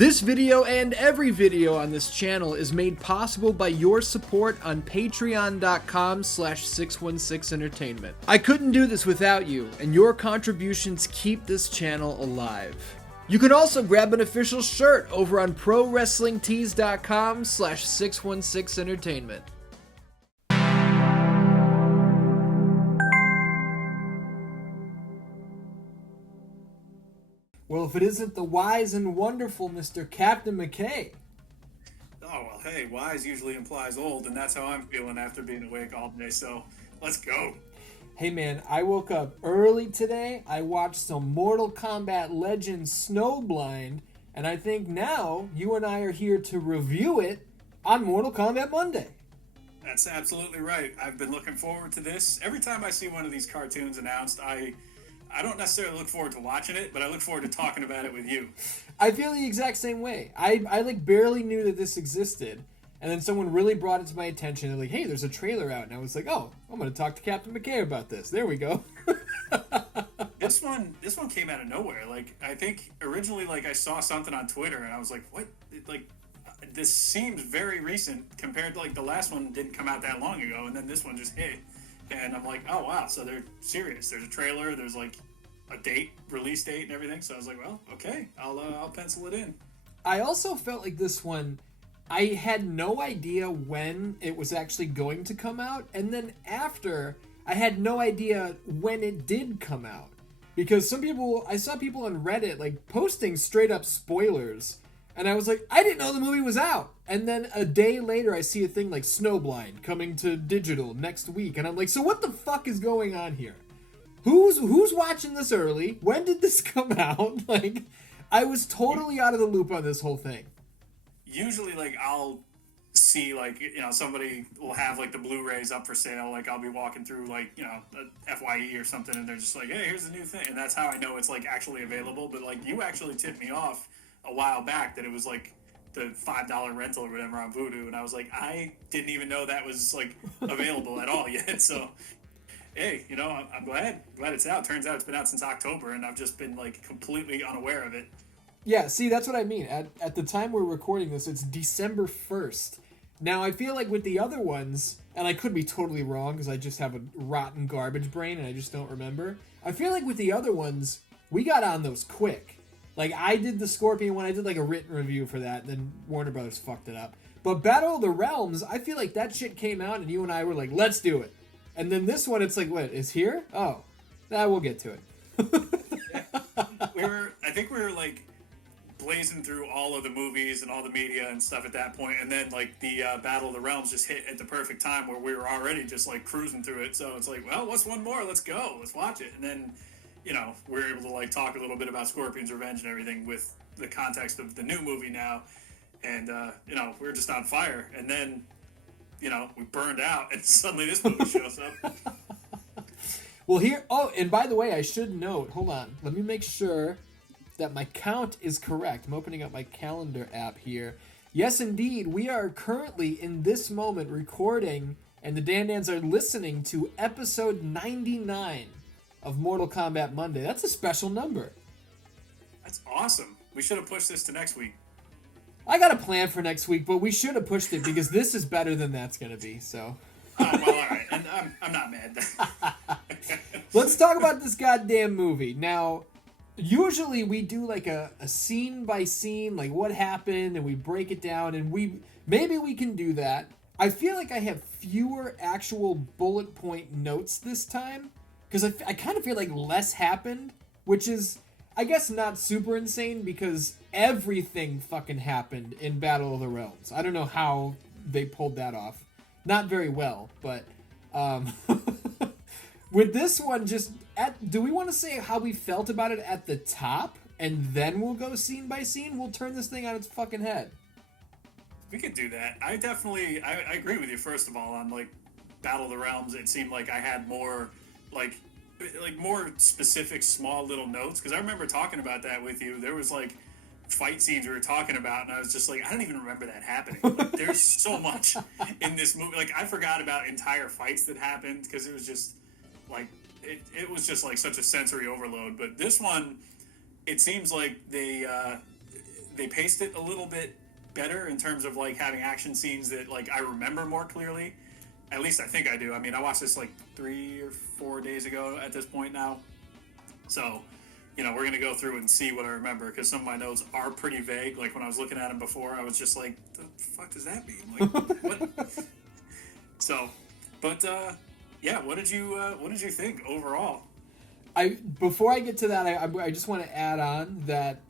This video and every video on this channel is made possible by your support on patreon.com/616entertainment. I couldn't do this without you, and your contributions keep this channel alive. You can also grab an official shirt over on prowrestlingtees.com/616entertainment. Well, if it isn't the wise and wonderful Mr. Captain McKay. Oh, well, hey, wise usually implies old, and that's how I'm feeling after being awake all day, so let's go. Hey, man, I woke up early today. I watched some Mortal Kombat Legends Snowblind, and I think now you and I are here to review it on Mortal Kombat Monday. That's absolutely right. I've been looking forward to this. Every time I see one of these cartoons announced, I don't necessarily look forward to watching it, but I look forward to talking about it with you. I feel the exact same way. I like barely knew that this existed, and then someone really brought it to my attention. They're like, "Hey, there's a trailer out," and I was like, "Oh, I'm going to talk to Captain McKay about this." There we go. This one came out of nowhere. Like, I think originally, like, I saw something on Twitter, and I was like, "What?" Like, this seems very recent compared to, like, the last one didn't come out that long ago, and then this one just hit. And I'm like, oh, wow, so they're serious. There's a trailer, there's, like, a date, release date and everything. So I was like, well, okay, I'll pencil it in. I also felt like this one, I had no idea when it was actually going to come out. And then after, I had no idea when it did come out. Because I saw people on Reddit, like, posting straight up spoilers. And I was like, I didn't know the movie was out. And then a day later, I see a thing like Snowblind coming to digital next week. And I'm like, so what the fuck is going on here? Who's watching this early? When did this come out? Like, I was totally out of the loop on this whole thing. Usually, like, I'll see, like, you know, somebody will have, like, the Blu-rays up for sale. Like, I'll be walking through, like, you know, a FYE or something, and they're just like, hey, here's the new thing. And that's how I know it's, like, actually available. But, like, you actually tipped me off a while back that it was, like, the $5 rental or whatever on Vudu, and I was like, I didn't even know that was, like, available at all yet. So, hey, you know, I'm glad it's out. Turns out it's been out since October, and I've just been, like, completely unaware of it. Yeah, see, that's what I mean. At the time we're recording this, it's December 1st. Now, I feel like with the other ones, and I could be totally wrong because I just have a rotten garbage brain and I just don't remember. I feel like with the other ones, we got on those quick. Like, I did the Scorpion one, I did, like, a written review for that, and then Warner Brothers fucked it up. But Battle of the Realms, I feel like that shit came out, and you and I were like, let's do it. And then this one, it's like, what, it's here? Oh, we'll get to it. I think we were, like, blazing through all of the movies and all the media and stuff at that point, and then, like, the Battle of the Realms just hit at the perfect time where we were already just, like, cruising through it. So it's like, well, what's one more? Let's go. Let's watch it. And then, you know, we're able to, like, talk a little bit about Scorpion's Revenge and everything with the context of the new movie now. And, you know, we're just on fire. And then, you know, we burned out, and suddenly this movie shows up. Well, and by the way, I should note, hold on, let me make sure that my count is correct. I'm opening up my calendar app here. Yes, indeed, we are currently, in this moment, recording, and the Dan Dans are listening to episode 99 of Mortal Kombat Monday. That's a special number. That's awesome. We should have pushed this to next week. I got a plan for next week, but we should have pushed it because this is better than that's going to be, so. Well, all right. And I'm not mad. Let's talk about this goddamn movie. Now, usually we do like a scene by scene, like what happened, and we break it down, and maybe we can do that. I feel like I have fewer actual bullet point notes this time, because I kind of feel like less happened, which is, I guess, not super insane, because everything fucking happened in Battle of the Realms. I don't know how they pulled that off. Not very well, but with this one, do we want to say how we felt about it at the top, and then we'll go scene by scene? We'll turn this thing on its fucking head. We could do that. I agree with you, first of all, on, like, Battle of the Realms. It seemed like I had more, like more specific small little notes, because I remember talking about that with you. There was, like, fight scenes we were talking about, and I was just like, I don't even remember that happening. Like, there's so much in this movie. Like, I forgot about entire fights that happened, because it was just, like, it was just, like, such a sensory overload. But this one, it seems like they they paced it a little bit better in terms of like having action scenes that like I remember more clearly. At least I think I do. I mean, I watched this like 3 or 4 days ago at this point now. So, you know, we're going to go through and see what I remember, because some of my notes are pretty vague. Like when I was looking at them before, I was just like, the fuck does that mean? Like, what? So, but yeah, what did you think overall? Before I get to that, I just want to add on that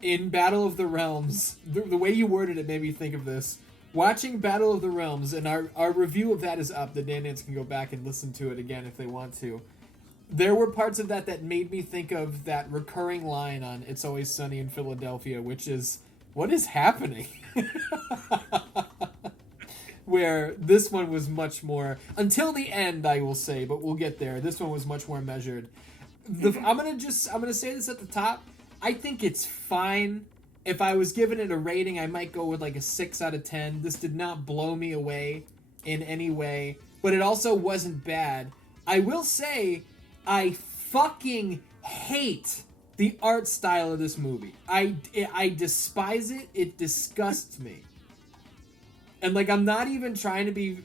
in Battle of the Realms, the way you worded it made me think of this. Watching Battle of the Realms, and our review of that is up. The Dan-Nans can go back and listen to it again if they want to. There were parts of that made me think of that recurring line on It's Always Sunny in Philadelphia, which is, what is happening? Where this one was much more, until the end, I will say, but we'll get there. This one was much more measured. I'm gonna say this at the top. I think it's fine. If I was giving it a rating, I might go with like a 6 out of 10. This did not blow me away in any way, but it also wasn't bad. I will say, I fucking hate the art style of this movie. I despise it. It disgusts me. And like, I'm trying to be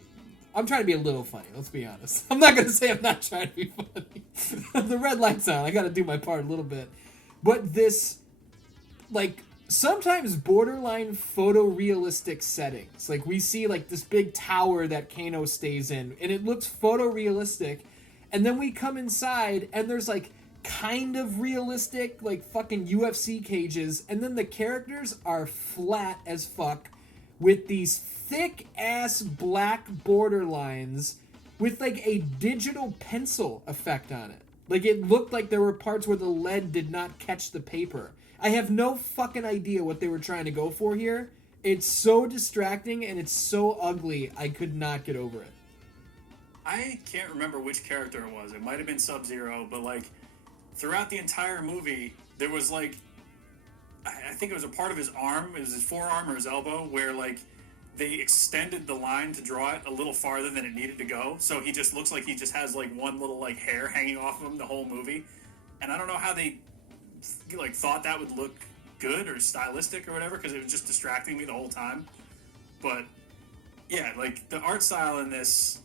a little funny, let's be honest. I'm not going to say I'm not trying to be funny. The red light's on. I got to do my part a little bit. But this, like, sometimes borderline photorealistic settings. Like, we see, like, this big tower that Kano stays in, and it looks photorealistic. And then we come inside, and there's, like, kind of realistic, like, fucking UFC cages. And then the characters are flat as fuck with these thick-ass black border lines with, like, a digital pencil effect on it. Like, it looked like there were parts where the lead did not catch the paper. I have no fucking idea what they were trying to go for here. It's so distracting, and it's so ugly, I could not get over it. I can't remember which character it was. It might have been Sub-Zero, but, like, throughout the entire movie, there was, like, I think it was a part of his arm, it was his forearm or his elbow, where, like, they extended the line to draw it a little farther than it needed to go, so he just looks like he just has, like, one little, like, hair hanging off of him the whole movie. And I don't know how they, like, thought that would look good or stylistic or whatever, because it was just distracting me the whole time. But, yeah, like, the art style in this,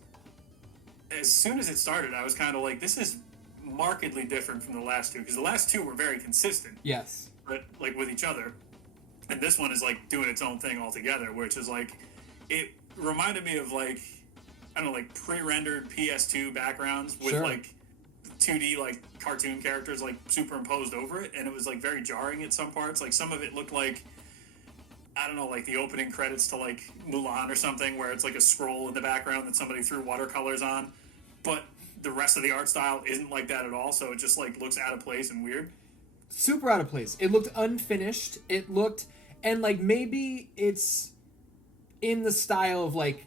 as soon as it started, I was kind of like, this is markedly different from the last two, because the last two were very consistent. Yes. But, like, with each other. And this one is, like, doing its own thing altogether, which is, like, it reminded me of, like, I don't know, like, pre-rendered PS2 backgrounds with, sure, like, 2D, like, cartoon characters, like, superimposed over it, and it was, like, very jarring at some parts. Like, some of it looked like, I don't know, like, the opening credits to, like, Mulan or something, where it's, like, a scroll in the background that somebody threw watercolors on, but the rest of the art style isn't like that at all, so it just, like, looks out of place and weird. Super out of place. It looked unfinished. It looked... And, like, maybe it's in the style of, like,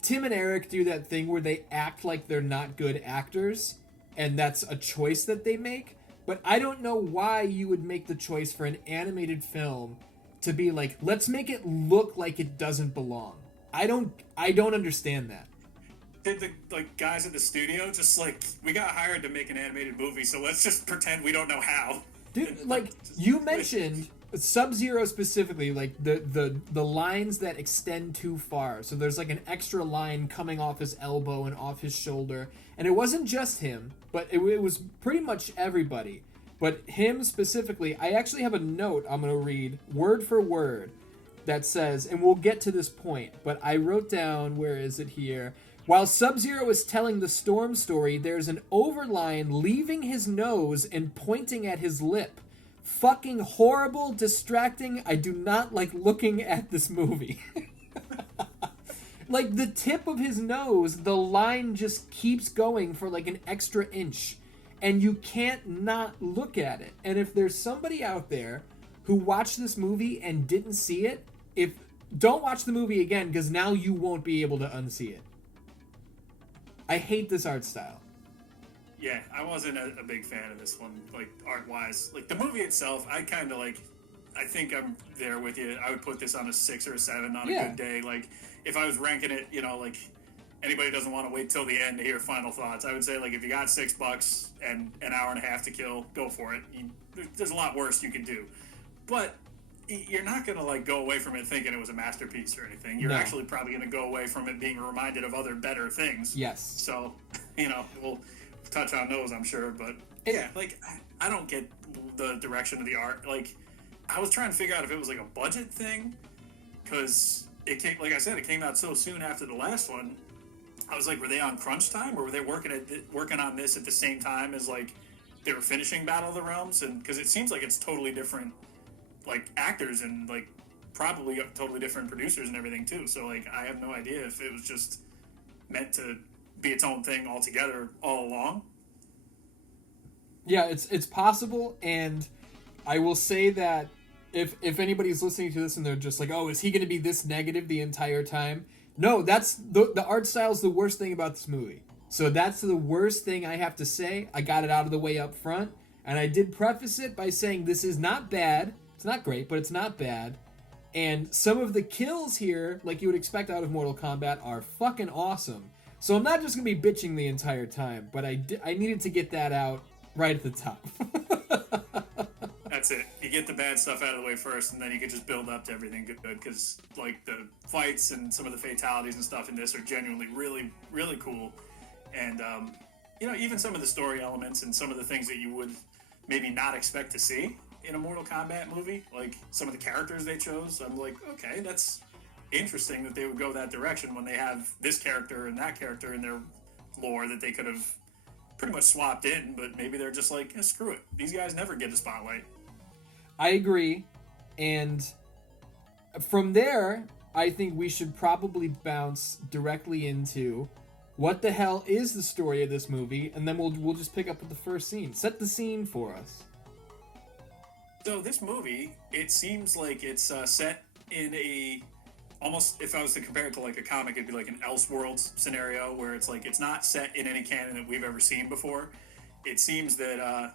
Tim and Eric do that thing where they act like they're not good actors, and that's a choice that they make. But I don't know why you would make the choice for an animated film to be like, let's make it look like it doesn't belong. I don't understand that. Did the, like, guys at the studio just, like, we got hired to make an animated movie, so let's just pretend we don't know how. Dude, like, you mentioned... Sub-Zero specifically, like, the lines that extend too far. So there's, like, an extra line coming off his elbow and off his shoulder. And it wasn't just him, but it was pretty much everybody. But him specifically, I actually have a note I'm going to read word for word that says, and we'll get to this point, but I wrote down, where is it here? While Sub-Zero is telling the Storm story, there's an overline leaving his nose and pointing at his lip. Fucking horrible, distracting. I do not like looking at this movie. Like, the tip of his nose, the line just keeps going for like an extra inch. And you can't not look at it. And if there's somebody out there who watched this movie and didn't see it, don't watch the movie again, because now you won't be able to unsee it. I hate this art style. Yeah, I wasn't a big fan of this one, like, art-wise. Like, the movie itself, I kind of, like, I think I'm there with you. I would put this on a 6 or a 7 on a good day. Like, if I was ranking it, you know, like, anybody doesn't want to wait till the end to hear final thoughts. I would say, like, if you got $6 and an hour and a half to kill, go for it. There's a lot worse you can do. But you're not going to like go away from it thinking it was a masterpiece or anything. You're actually probably going to go away from it being reminded of other better things. Yes. So, we'll touch on those, I'm sure. But yeah, like, I don't get the direction of the art. Like, I was trying to figure out if it was like a budget thing, because it came, like I said, it came out so soon after the last one. I was like, were they on crunch time, or were they working on this at the same time as like they were finishing Battle of the Realms? And because it seems like it's totally different, like, actors and like probably totally different producers and everything too. So like, I have no idea if it was just meant to be its own thing altogether all along. Yeah, it's possible, and I will say that if anybody's listening to this and they're just like, oh, is he going to be this negative the entire time? No, that's the art style is the worst thing about this movie. So that's the worst thing I have to say. I got it out of the way up front, and I did preface it by saying this is not bad. It's not great, but it's not bad. And some of the kills here, like you would expect out of Mortal Kombat, are fucking awesome. So I'm not just going to be bitching the entire time, but I needed to get that out right at the top. That's it. You get the bad stuff out of the way first, and then you can just build up to everything good. Because like the fights and some of the fatalities and stuff in this are genuinely really, really cool. And even some of the story elements and some of the things that you would maybe not expect to see in a Mortal Kombat movie, like some of the characters they chose, I'm like, okay, that's interesting that they would go that direction when they have this character and that character in their lore that they could have pretty much swapped in, but maybe they're just like, screw it. These guys never get a spotlight. I agree. And from there, I think we should probably bounce directly into what the hell is the story of this movie, and then we'll just pick up with the first scene. Set the scene for us. So this movie, it seems like it's set in a, almost, if I was to compare it to like a comic, it'd be like an Elseworlds scenario where it's like, it's not set in any canon that we've ever seen before. It seems that,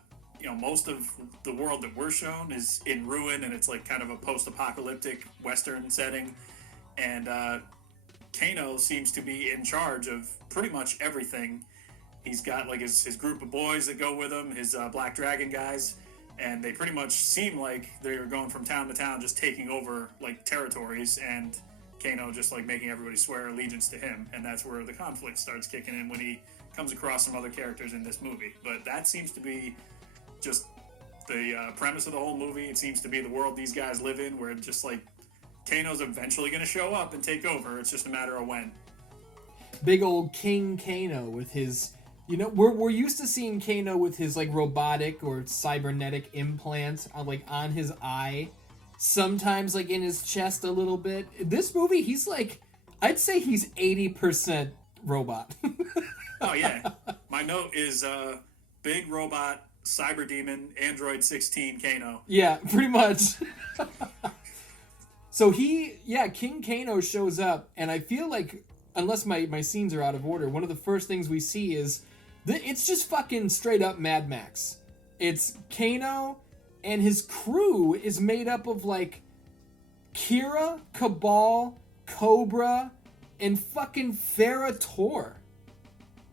most of the world that we're shown is in ruin, and it's like kind of a post-apocalyptic Western setting. And Kano seems to be in charge of pretty much everything. He's got like his group of boys that go with him, his Black Dragon guys, and they pretty much seem like they're going from town to town just taking over like territories, and Kano just like making everybody swear allegiance to him. And that's where the conflict starts kicking in when he comes across some other characters in this movie. But that seems to be just the premise of the whole movie. It seems to be the world these guys live in, where just like Kano's eventually going to show up and take over. It's just a matter of when. Big old King Kano with his, we're used to seeing Kano with his like robotic or cybernetic implants on his eye, sometimes like in his chest a little bit. This movie, he's like, I'd say he's 80% robot. Oh yeah, my note is big robot cyber demon android 16 Kano. Yeah, pretty much. So King Kano shows up, and I feel like, unless my scenes are out of order, one of the first things we see is it's just fucking straight up Mad Max. It's Kano, and his crew is made up of like Kira, Cabal, Cobra, and fucking Farah Tor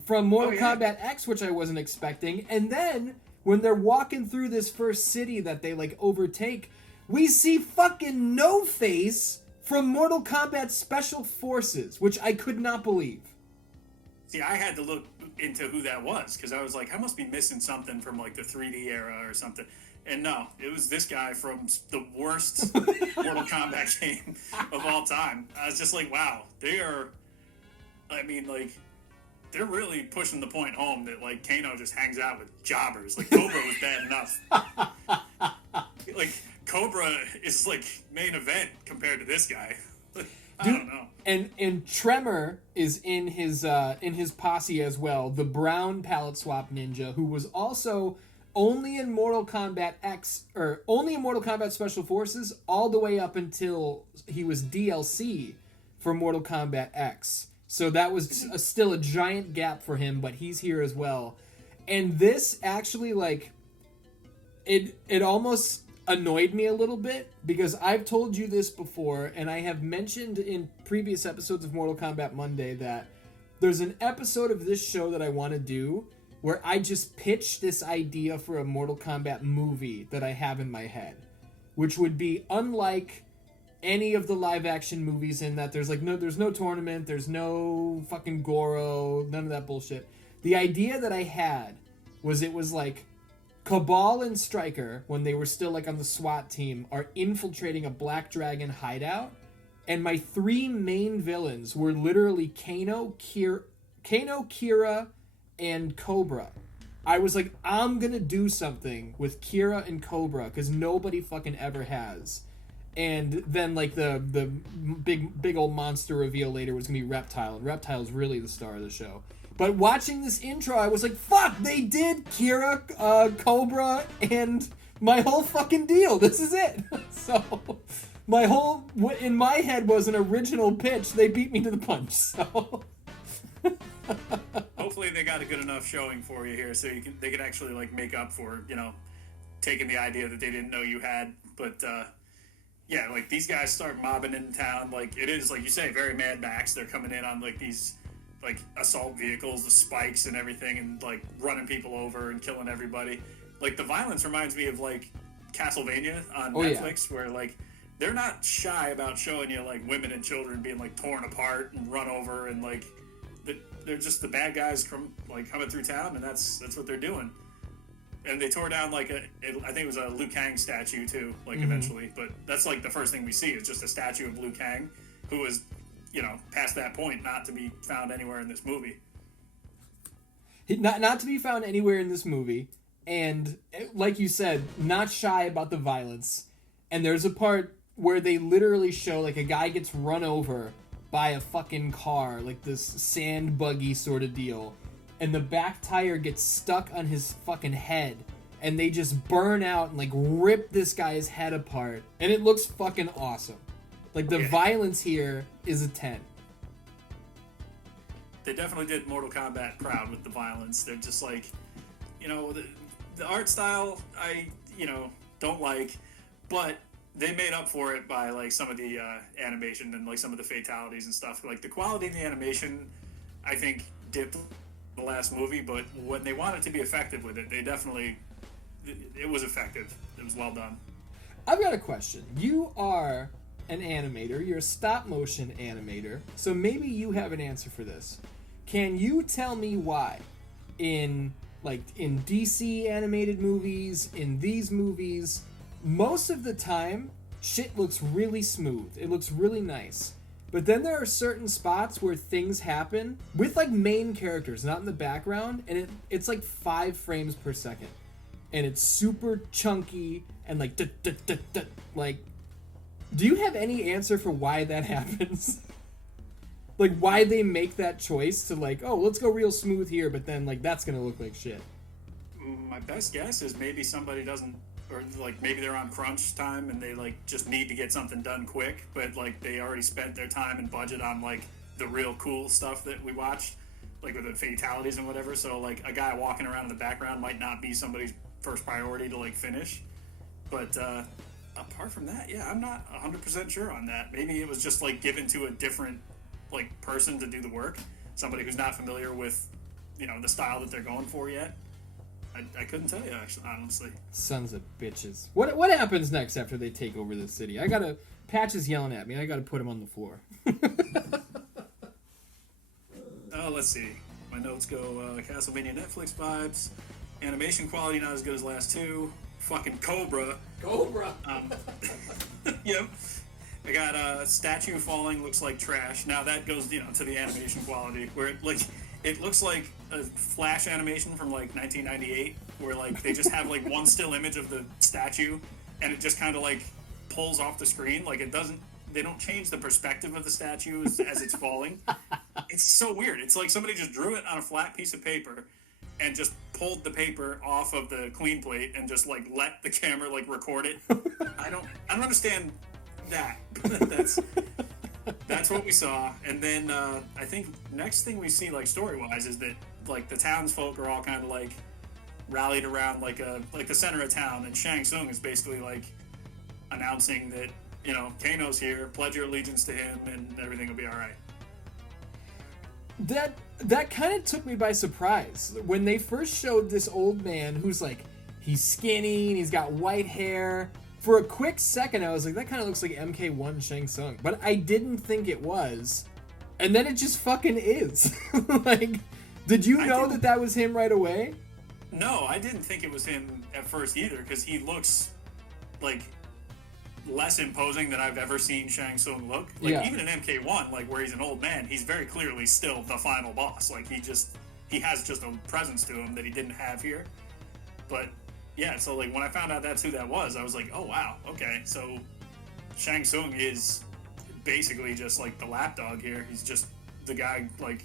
from Mortal Kombat X, which I wasn't expecting. And then when they're walking through this first city that they like overtake, we see fucking No Face from Mortal Kombat Special Forces, which I could not believe. See, I had to look into who that was, because I was like, I must be missing something from like the 3D era or something. And no, it was this guy from the worst Mortal Kombat game of all time. I was just like, wow, they're really pushing the point home that like Kano just hangs out with jobbers. Like Cobra was bad enough. Like Cobra is like main event compared to this guy. I don't know. And Tremor is in his posse as well. The brown palette swap ninja, who was also only in Mortal Kombat X, or only in Mortal Kombat Special Forces, all the way up until he was DLC for Mortal Kombat X. So that was still a giant gap for him, but he's here as well. And this actually, like, it almost annoyed me a little bit, because I've told you this before, and I have mentioned in previous episodes of Mortal Kombat Monday that there's an episode of this show that I want to do where I just pitch this idea for a Mortal Kombat movie that I have in my head. which would be unlike any of the live action movies in that there's no tournament, there's no fucking Goro, none of that bullshit. The idea that I had was it was like Cabal and Stryker, when they were still like on the SWAT team, are infiltrating a Black Dragon hideout, and my three main villains were literally Kano, Kira, and Cobra. I was like, I'm gonna do something with Kira and Cobra because nobody fucking ever has. And then like the big old monster reveal later was gonna be Reptile, and Reptile's really the star of the show. But watching this intro, I was like, fuck, they did Kira, Cobra, and my whole fucking deal. This is it. So my whole in my head was an original pitch. They beat me to the punch. So hopefully they got a good enough showing for you here, so they can actually like make up for taking the idea that they didn't know you had. But yeah, like these guys start mobbing in town. Like it is, like you say, very Mad Max. They're coming in on like these like assault vehicles, the spikes and everything, and like running people over and killing everybody. Like the violence reminds me of like Castlevania on Netflix, where like they're not shy about showing you like women and children being like torn apart and run over, and like they're just the bad guys coming through town, and that's what they're doing. And they tore down like I think it was a Liu Kang statue too, like eventually. But that's like the first thing we see is just a statue of Liu Kang, who was past that point not to be found anywhere in this movie. Not to be found anywhere in this movie, and like you said, not shy about the violence. And there's a part where they literally show like a guy gets run over by a fucking car, like this sand buggy sort of deal, and the back tire gets stuck on his fucking head, and they just burn out and like rip this guy's head apart, and it looks fucking awesome. Like the violence here is a 10. They definitely did Mortal Kombat proud with the violence. They're just like, the art style I don't like, but they made up for it by like some of the animation and like some of the fatalities and stuff. Like the quality of the animation, I think, dipped the last movie, but when they wanted to be effective with it, it was effective. It was well done. I've got a question. You are an animator. You're a stop motion animator, so maybe you have an answer for this. Can you tell me why in DC animated movies, in these movies, most of the time shit looks really smooth, it looks really nice, but then there are certain spots where things happen with like main characters not in the background, and it's like 5 frames per second, and it's super chunky and like like, do you have any answer for why that happens? Like why they make that choice to like, oh, let's go real smooth here, but then like that's gonna look like shit? My best guess is maybe somebody doesn't, or like maybe they're on crunch time and they like just need to get something done quick, but like they already spent their time and budget on like the real cool stuff that we watched, like with the fatalities and whatever. So like a guy walking around in the background might not be somebody's first priority to like finish. But apart from that, yeah, I'm not 100% sure on that. Maybe it was just like given to a different like person to do the work, somebody who's not familiar with the style that they're going for yet. I couldn't tell you, actually, honestly. Sons of bitches. What happens next after they take over the city? Patch is yelling at me. I gotta put him on the floor. Oh, let's see. My notes go Castlevania Netflix vibes. Animation quality not as good as last two. Fucking Cobra. Yep. I got a statue falling, looks like trash. Now that goes, to the animation quality, where it looks like a flash animation from like 1998, where like they just have like one still image of the statue, and it just kind of like pulls off the screen. Like they don't change the perspective of the statue as it's falling. It's so weird. It's like somebody just drew it on a flat piece of paper and just pulled the paper off of the clean plate and just like let the camera like record it. I don't understand that. That's what we saw. And then I think next thing we see like story wise is that like the townsfolk are all kind of like rallied around like the center of town, and Shang Tsung is basically like announcing that Kano's here, pledge your allegiance to him, and everything will be all right. That kind of took me by surprise when they first showed this old man who's like, he's skinny and he's got white hair, For a quick second, I was like, that kind of looks like MK1 Shang Tsung. But I didn't think it was. And then it just fucking is. Like, did you know that was him right away? No, I didn't think it was him at first either, because he looks like less imposing than I've ever seen Shang Tsung look. Like, even in MK1, like, where he's an old man, he's very clearly still the final boss. Like, he has just a presence to him that he didn't have here. But, yeah, so, like, when I found out that's who that was, I was like, oh, wow, okay. So, Shang Tsung is basically just, like, the lapdog here. He's just the guy, like,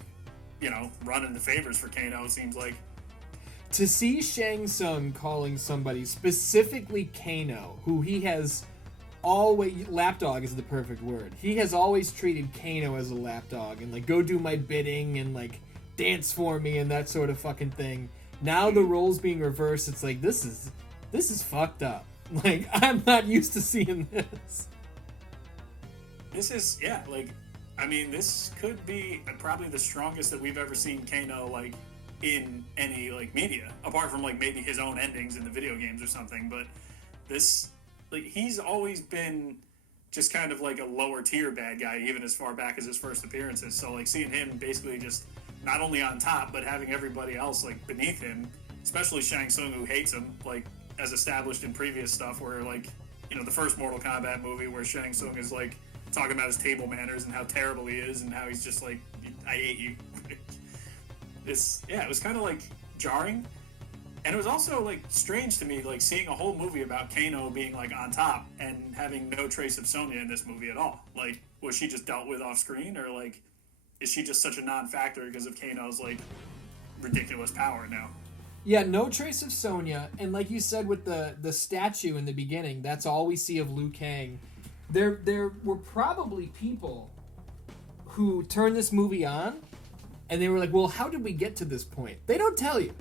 you know, running the favors for Kano, it seems like. To see Shang Tsung calling somebody, specifically Kano, who he has always... Lapdog is the perfect word. He has always treated Kano as a lapdog, and, like, go do my bidding, and, like, dance for me, and that sort of fucking thing. Now the roles being reversed, it's like, this is fucked up. Like, I'm not used to seeing this. This is, yeah, like, I mean, this could be probably the strongest that we've ever seen Kano, like, in any, like, media, apart from, like, maybe his own endings in the video games or something. But this, like, he's always been just kind of like a lower tier bad guy, even as far back as his first appearances. So, like, seeing him basically just not only on top, but having everybody else, like, beneath him, especially Shang Tsung, who hates him, like, as established in previous stuff where, like, you know, the first Mortal Kombat movie where Shang Tsung is, like, talking about his table manners and how terrible he is and how he's just like, I hate you. It was kind of, like, jarring. And it was also, like, strange to me, like, seeing a whole movie about Kano being, like, on top and having no trace of Sonya in this movie at all. Like, was she just dealt with off screen, or, like, is she just such a non-factor because of Kano's, like, ridiculous power now? Yeah, no trace of Sonya, and like you said with the statue in the beginning, that's all we see of Liu Kang. There were probably people who turned this movie on, and they were like, well, how did we get to this point? They don't tell you.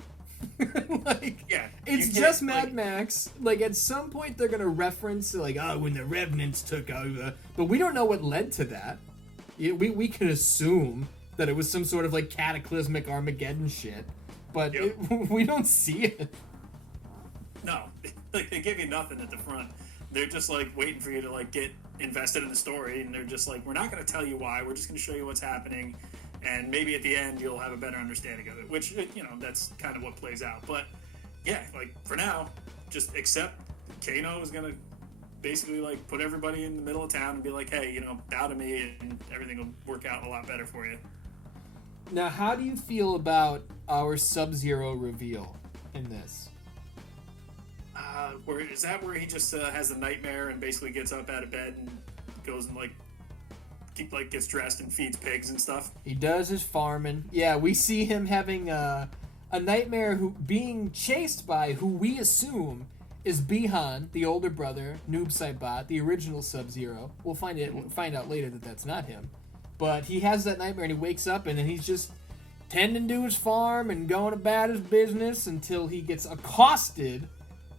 Like, yeah, it's just Mad Max. Like, at some point they're going to reference, like, oh, when the Revenants took over. But we don't know what led to that. We can assume that it was some sort of, like, cataclysmic Armageddon shit. But we don't see it. No. Like, they give you nothing at the front. They're just, like, waiting for you to, like, get invested in the story. And they're just like, we're not going to tell you why. We're just going to show you what's happening. And maybe at the end you'll have a better understanding of it. Which, you know, that's kind of what plays out. But, yeah, like, for now, just accept Kano is going to basically, like, put everybody in the middle of town and be like, hey, you know, bow to me and everything will work out a lot better for you. Now, how do you feel about our Sub-Zero reveal in this? Is that where he just has a nightmare and basically gets up out of bed and goes and, like, gets dressed and feeds pigs and stuff? He does his farming. Yeah, we see him having a nightmare being chased by who we assume is Bihan, the older brother, Noob Saibot, the original Sub-Zero. We'll find out later that that's not him. But he has that nightmare and he wakes up and then he's just tending to his farm and going about his business until he gets accosted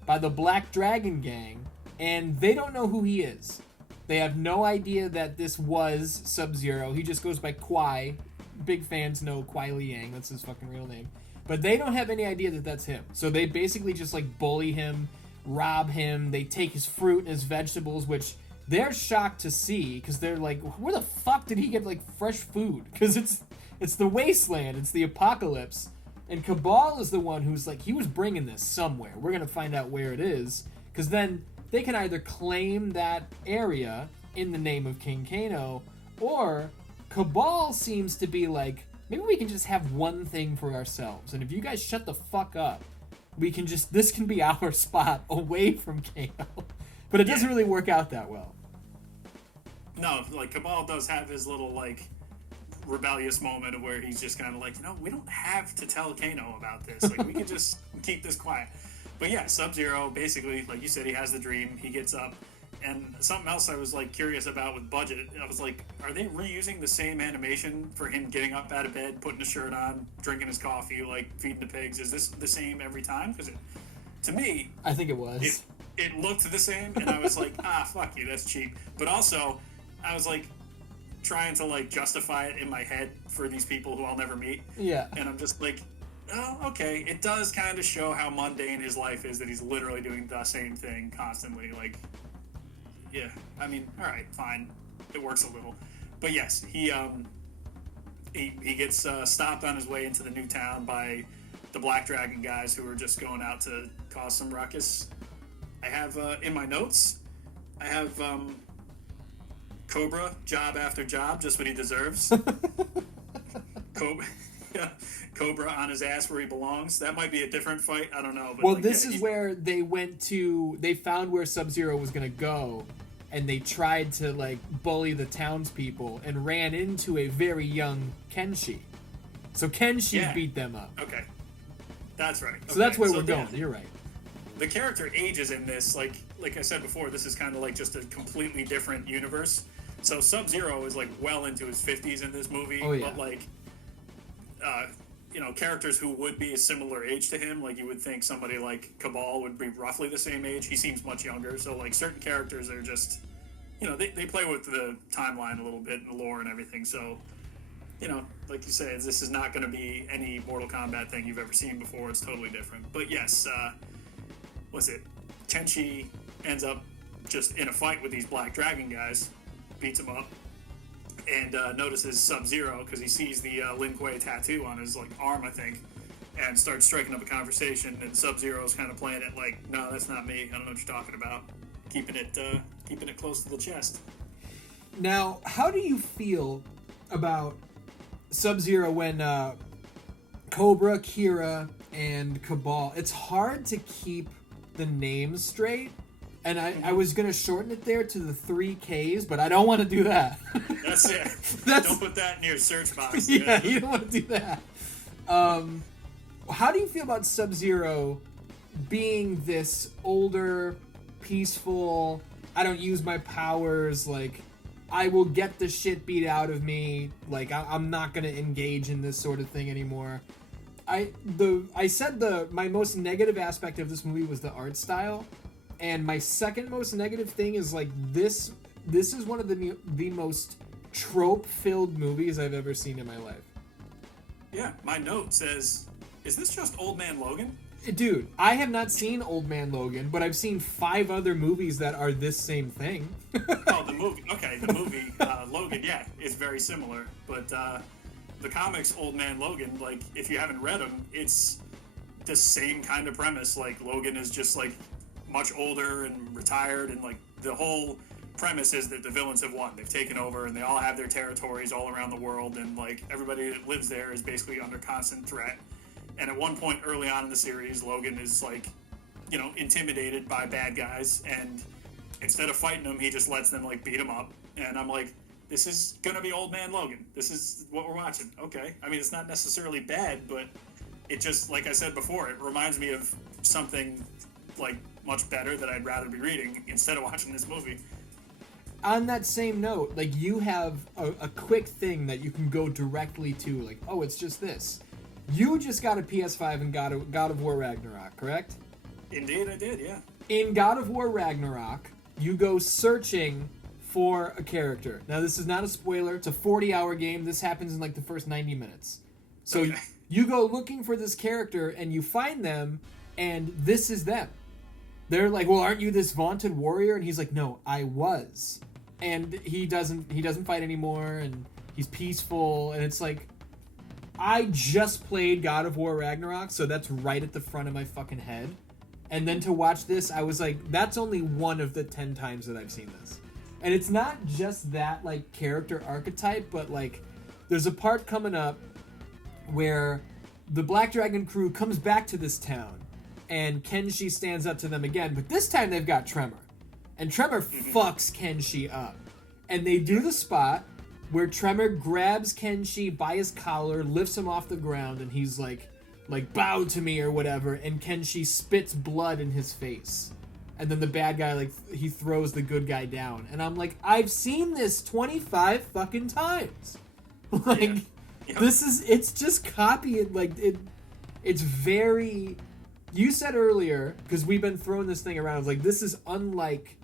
by the Black Dragon Gang, and they don't know who he is. They have no idea that this was Sub-Zero. He just goes by Kwai. Big fans know Kwai Liang. That's his fucking real name. But they don't have any idea that that's him. So they basically just, like, bully him, rob him. They take his fruit and his vegetables, which they're shocked to see because they're like, where the fuck did he get, like, fresh food? Because it's the wasteland. It's the apocalypse. And Cabal is the one who's like, he was bringing this somewhere. We're going to find out where it is. Because then they can either claim that area in the name of King Kano, or Cabal seems to be like, maybe we can just have one thing for ourselves. And if you guys shut the fuck up, this can be our spot away from Kano. But it doesn't really work out that well. No, like, Cabal does have his little, like, rebellious moment of where he's just kind of like, you know, we don't have to tell Kano about this. Like, we can just keep this quiet. But yeah, Sub-Zero, basically, like you said, he has the dream. He gets up. And something else I was, like, curious about with budget, I was like, are they reusing the same animation for him getting up out of bed, putting a shirt on, drinking his coffee, like, feeding the pigs? Is this the same every time? Because to me, I think it was. It looked the same, and I was like, fuck you, that's cheap. But also, I was like, trying to, like, justify it in my head for these people who I'll never meet. Yeah. And I'm just like, oh, okay. It does kind of show how mundane his life is, that he's literally doing the same thing constantly. Like, Yeah, I mean, all right, fine, it works a little, but yes, he gets stopped on his way into the new town by the Black Dragon guys who are just going out to cause some ruckus. I have in my notes, I have Cobra, job after job, just what he deserves. Cobra, yeah, Cobra on his ass where he belongs. That might be a different fight. I don't know. But well, this is where they they found where Sub-Zero was going to go, and they tried to, like, bully the townspeople and ran into a very young Kenshi. So Kenshi beat them up. Okay. That's right. So that's where we're going. You're right. The character ages in this, like I said before, this is kind of like just a completely different universe. So Sub-Zero is, like, well into his 50s in this movie. Oh, yeah. But, like, characters who would be a similar age to him, like you would think somebody like Cabal would be roughly the same age. He seems much younger. So, like, certain characters are just, they play with the timeline a little bit and the lore and everything. So, like you said, this is not going to be any Mortal Kombat thing you've ever seen before. It's totally different. But yes, Kenshi ends up just in a fight with these Black Dragon guys, beats him up, and notices Sub-Zero because he sees the Lin Kuei tattoo on his, like, arm, I think, and starts striking up a conversation. And Sub-Zero's kind of playing it like, no, that's not me. I don't know what you're talking about. Keeping it close to the chest. Now, how do you feel about Sub-Zero when Cobra, Kira, and Cabal? It's hard to keep the names straight. And I was going to shorten it there to the 3 Ks, but I don't want to do that. That's it. Don't put that in your search box. Yeah, you don't want to do that. How do you feel about Sub-Zero being this older, peaceful, I don't use my powers, like, I will get the shit beat out of me, like, I'm not going to engage in this sort of thing anymore? I said my most negative aspect of this movie was the art style. And my second most negative thing is, like, this is one of the most trope-filled movies I've ever seen in my life. Yeah, my note says, is this just Old Man Logan? Dude, I have not seen Old Man Logan, but I've seen 5 other movies that are this same thing. Oh, the movie. Okay, the movie, Logan, yeah, is very similar. But the comics Old Man Logan, like, if you haven't read them, it's the same kind of premise. Like, Logan is just, like, much older and retired, and, like, the whole premise is that the villains have won. They've taken over, and they all have their territories all around the world, and, like, everybody that lives there is basically under constant threat. And at one point early on in the series, Logan is, like, intimidated by bad guys, and instead of fighting them, he just lets them, like, beat him up. And I'm like, this is gonna be Old Man Logan. This is what we're watching. Okay. I mean, it's not necessarily bad, but it just, like I said before, it reminds me of something, like, much better that I'd rather be reading instead of watching this movie. On that same note, like, you have a quick thing that you can go directly to, like, oh, it's just this. You just got a PS5 in God of War Ragnarok, correct? Indeed, I did, yeah. In God of War Ragnarok, you go searching for a character. Now, this is not a spoiler. It's a 40-hour game. This happens in, like, the first 90 minutes. So okay. You go looking for this character, and you find them, and this is them. They're like, well, aren't you this vaunted warrior? And he's like, no, I was. And he doesn't fight anymore, and he's peaceful, and it's like, I just played God of War Ragnarok, so that's right at the front of my fucking head. And then to watch this, I was like, that's only one of the 10 times that I've seen this. And it's not just that, like, character archetype, but, like, there's a part coming up where the Black Dragon crew comes back to this town, and Kenshi stands up to them again, but this time they've got Tremor. And Tremor fucks Kenshi up. And they do the spot where Tremor grabs Kenshi by his collar, lifts him off the ground, and he's like, bow to me or whatever, and Kenshi spits blood in his face. And then the bad guy, like, he throws the good guy down. And I'm like, I've seen this 25 fucking times. Like, yeah. Yep. It's just copying, like, it's very... You said earlier, because we've been throwing this thing around, like, this is unlike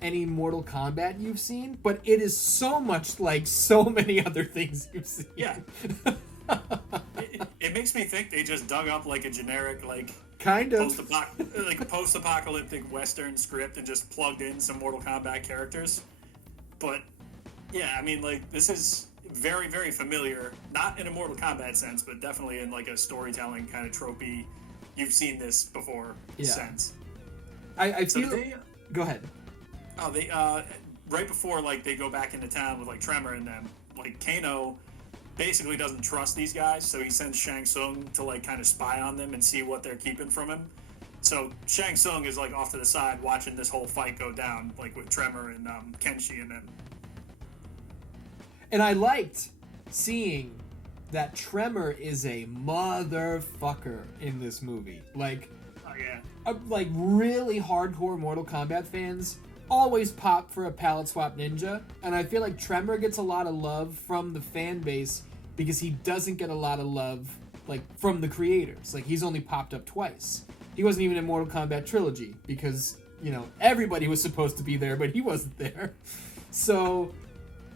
any Mortal Kombat you've seen, but it is so much like so many other things you've seen. Yeah. It it makes me think they just dug up like a generic like kind of post-apocalyptic Western script and just plugged in some Mortal Kombat characters. But yeah, I mean, like, this is very, very familiar, not in a Mortal Kombat sense, but definitely in like a storytelling kind of tropey. You've seen this before sense. I feel. Go ahead. Oh, they right before like they go back into town with like Tremor and them, like Kano basically doesn't trust these guys, so he sends Shang Tsung to like kind of spy on them and see what they're keeping from him. So Shang Tsung is like off to the side watching this whole fight go down, like with Tremor and Kenshi and them. And I liked seeing that Tremor is a motherfucker in this movie. Like, oh yeah, like really hardcore Mortal Kombat fans always pop for a palette swap ninja, and I feel like Tremor gets a lot of love from the fan base because he doesn't get a lot of love like from the creators. Like, he's only popped up twice. He wasn't even in Mortal Kombat Trilogy because, you know, everybody was supposed to be there, but he wasn't there. So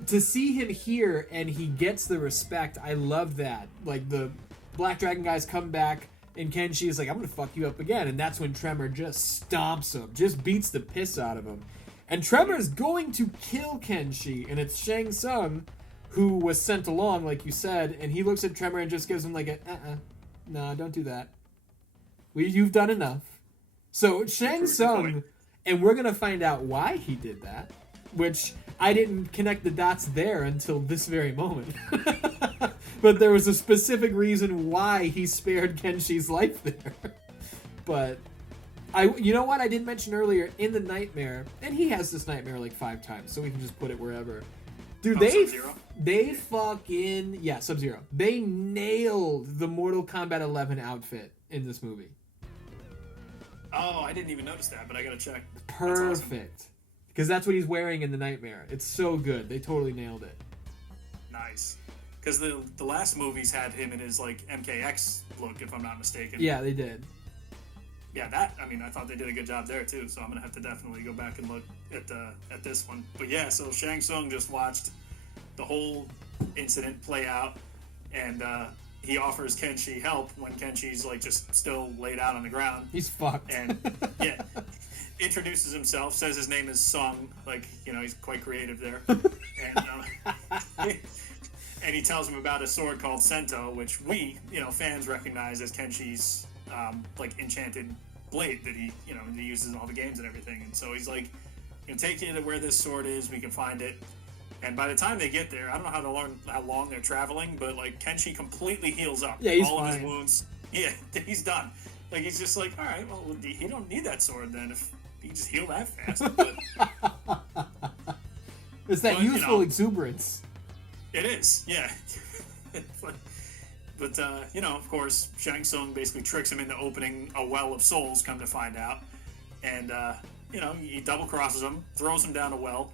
to see him here and he gets the respect, I love that. Like, the Black Dragon guys come back and Kenshi is like, I'm gonna fuck you up again, and that's when Tremor just stomps him, just beats the piss out of him. And Tremor's going to kill Kenshi, and it's Shang Tsung who was sent along, like you said, and he looks at Tremor and just gives him like a, no, don't do that. You've done enough. So Shang Tsung, and we're going to find out why he did that, which I didn't connect the dots there until this very moment. But there was a specific reason why he spared Kenshi's life there. But you know what I didn't mention earlier, in the nightmare, and he has this nightmare like 5 times, so we can just put it wherever. Dude, they fucking, yeah, Sub-Zero. They nailed the Mortal Kombat 11 outfit in this movie. Oh, I didn't even notice that, but I gotta check. Perfect. Because that's what he's wearing in the nightmare. It's so good. They totally nailed it. Nice. Because the last movies had him in his like MKX look, if I'm not mistaken. Yeah, they did. Yeah, I thought they did a good job there too, so I'm gonna have to definitely go back and look at this one. But yeah, so Shang Tsung just watched the whole incident play out, and he offers Kenshi help when Kenshi's like just still laid out on the ground. He's fucked. And yeah, introduces himself, says his name is Sung, like, you know, he's quite creative there, and and he tells him about a sword called Sento, which we, you know, fans recognize as Kenshi's like enchanted blade that he uses in all the games and everything. And so he's like, you know, take you to where this sword is, we can find it. And by the time they get there, I don't know how long they're traveling, but like Kenshi completely heals up. Yeah, he's all fine. of his wounds. Yeah, he's done. Like, he's just like, all right, well, he don't need that sword then if he can just heal that fast. But, it's that youthful exuberance. It is, yeah. But, you know, of course, Shang Tsung basically tricks him into opening a well of souls, come to find out. And, you know, he double-crosses him, throws him down a well,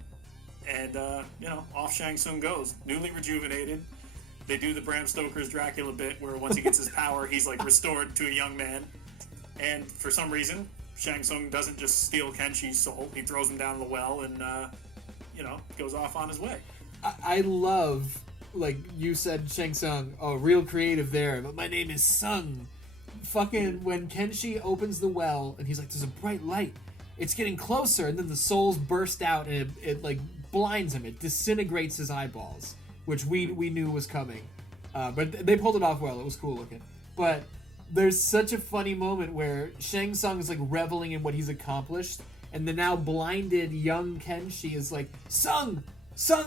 and, you know, off Shang Tsung goes, newly rejuvenated. They do the Bram Stoker's Dracula bit, where once he gets his power, he's, like, restored to a young man. And for some reason, Shang Tsung doesn't just steal Kenshi's soul. He throws him down the well and, you know, goes off on his way. I love, like you said, Shang Tsung, oh, real creative there, but my name is Sung. Fucking, when Kenshi opens the well, and he's like, there's a bright light. It's getting closer, and then the souls burst out, and it like, blinds him. It disintegrates his eyeballs, which we knew was coming. But they pulled it off well. It was cool looking. But there's such a funny moment where Shang Tsung is, like, reveling in what he's accomplished, and the now blinded young Kenshi is like, Sung,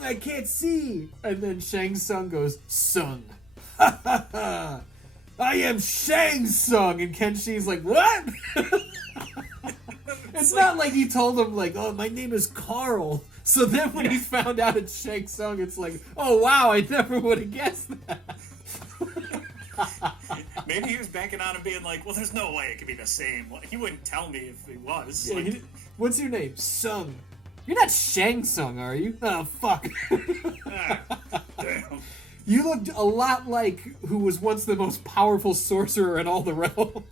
I can't see! And then Shang Tsung goes, Sung. Ha ha ha! I am Shang Tsung! And Kenshi's like, what? It's not like he told him, like, oh, my name is Carl. So then when he found out it's Shang Tsung, it's like, oh, wow, I never would have guessed that. Maybe he was banking on him being like, well, there's no way it could be the same. He wouldn't tell me if he was. Yeah, like, what's your name? Sung. You're not Shang Tsung, are you? Oh, fuck. Damn. You looked a lot like who was once the most powerful sorcerer in all the realms.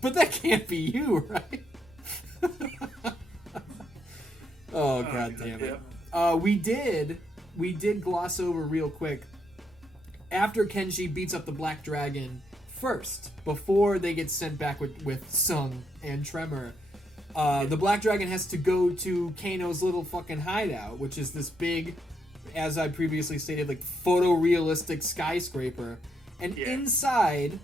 But that can't be you, right? Oh, god damn it. Yeah. We did gloss over real quick. After Kenshi beats up the Black Dragon first, before they get sent back with Sung and Tremor. The Black Dragon has to go to Kano's little fucking hideout, which is this big, as I previously stated, like photorealistic skyscraper. And inside,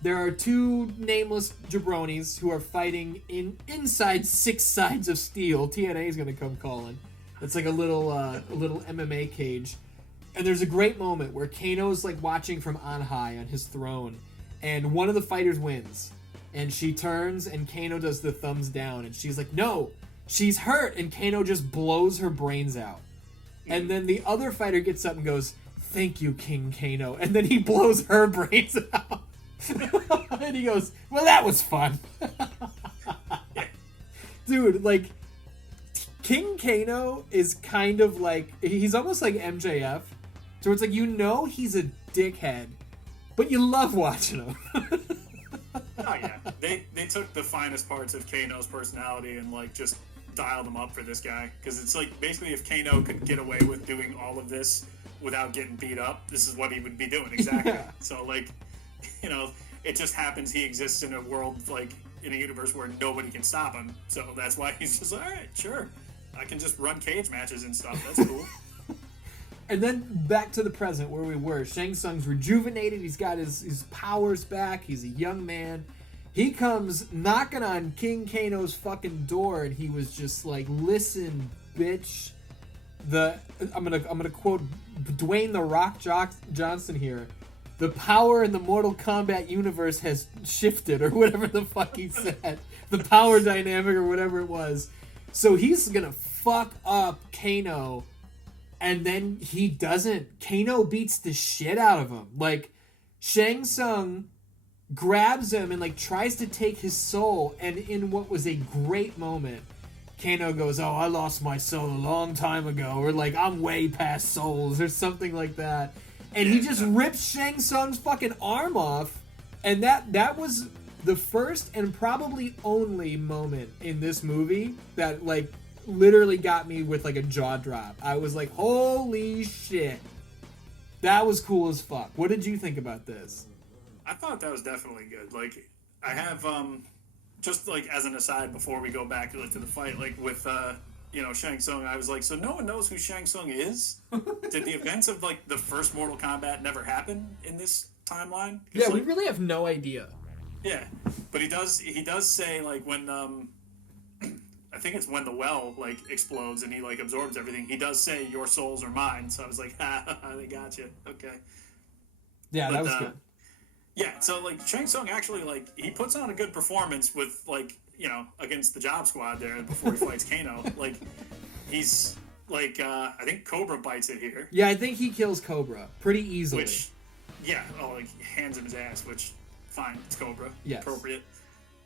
there are two nameless jabronis who are fighting inside 6 sides of steel. TNA is gonna come calling. It's like a little MMA cage. And there's a great moment where Kano's like watching from on high on his throne, and one of the fighters wins. And she turns, and Kano does the thumbs down, and she's like, no, she's hurt, and Kano just blows her brains out. And then the other fighter gets up and goes, thank you, King Kano, and then he blows her brains out. And he goes, well, that was fun. Dude, like, King Kano is kind of like, he's almost like MJF, so it's like, you know he's a dickhead, but you love watching him. Oh yeah, they took the finest parts of Kano's personality and like just dialed them up for this guy, because it's like basically if Kano could get away with doing all of this without getting beat up, this is what he would be doing exactly. Yeah. So like, you know, it just happens he exists in a world like in a universe where nobody can stop him. So that's why he's just like, all right, sure, I can just run cage matches and stuff. That's cool. And then back to the present where we were. Shang Tsung's rejuvenated. He's got his powers back. He's a young man. He comes knocking on King Kano's fucking door, and he was just like, "Listen, bitch." I'm gonna quote Dwayne the Rock Johnson here. The power in the Mortal Kombat universe has shifted, or whatever the fuck he said. The power dynamic, or whatever it was. So he's gonna fuck up Kano. And then he doesn't. Kano beats the shit out of him. Like, Shang Tsung grabs him and, like, tries to take his soul. And in what was a great moment, Kano goes, oh, I lost my soul a long time ago. Or, like, I'm way past souls. Or something like that. And he just rips Shang Tsung's fucking arm off. And that was the first and probably only moment in this movie that, like, literally got me with like a jaw drop. I was like, holy shit. That was cool as fuck. What did you think about this? I thought that was definitely good. Like, I have, just like as an aside before we go back to the fight, like with, you know, Shang Tsung, I was like, so no one knows who Shang Tsung is? Did the events of like the first Mortal Kombat never happen in this timeline? Yeah, like, we really have no idea. Yeah, but he does say like when, I think it's when the well, like, explodes and he, like, absorbs everything. He does say, your souls are mine. So I was like, they got you. Okay. Yeah, that was good. Yeah, so, like, Shang Tsung actually, like, he puts on a good performance with, like, you know, against the Job Squad there before he fights Kano. Like, he's, like, I think Cobra bites it here. Yeah, I think he kills Cobra pretty easily. Which, yeah, like, hands him his ass, which, fine, it's Cobra. Yes. Appropriate.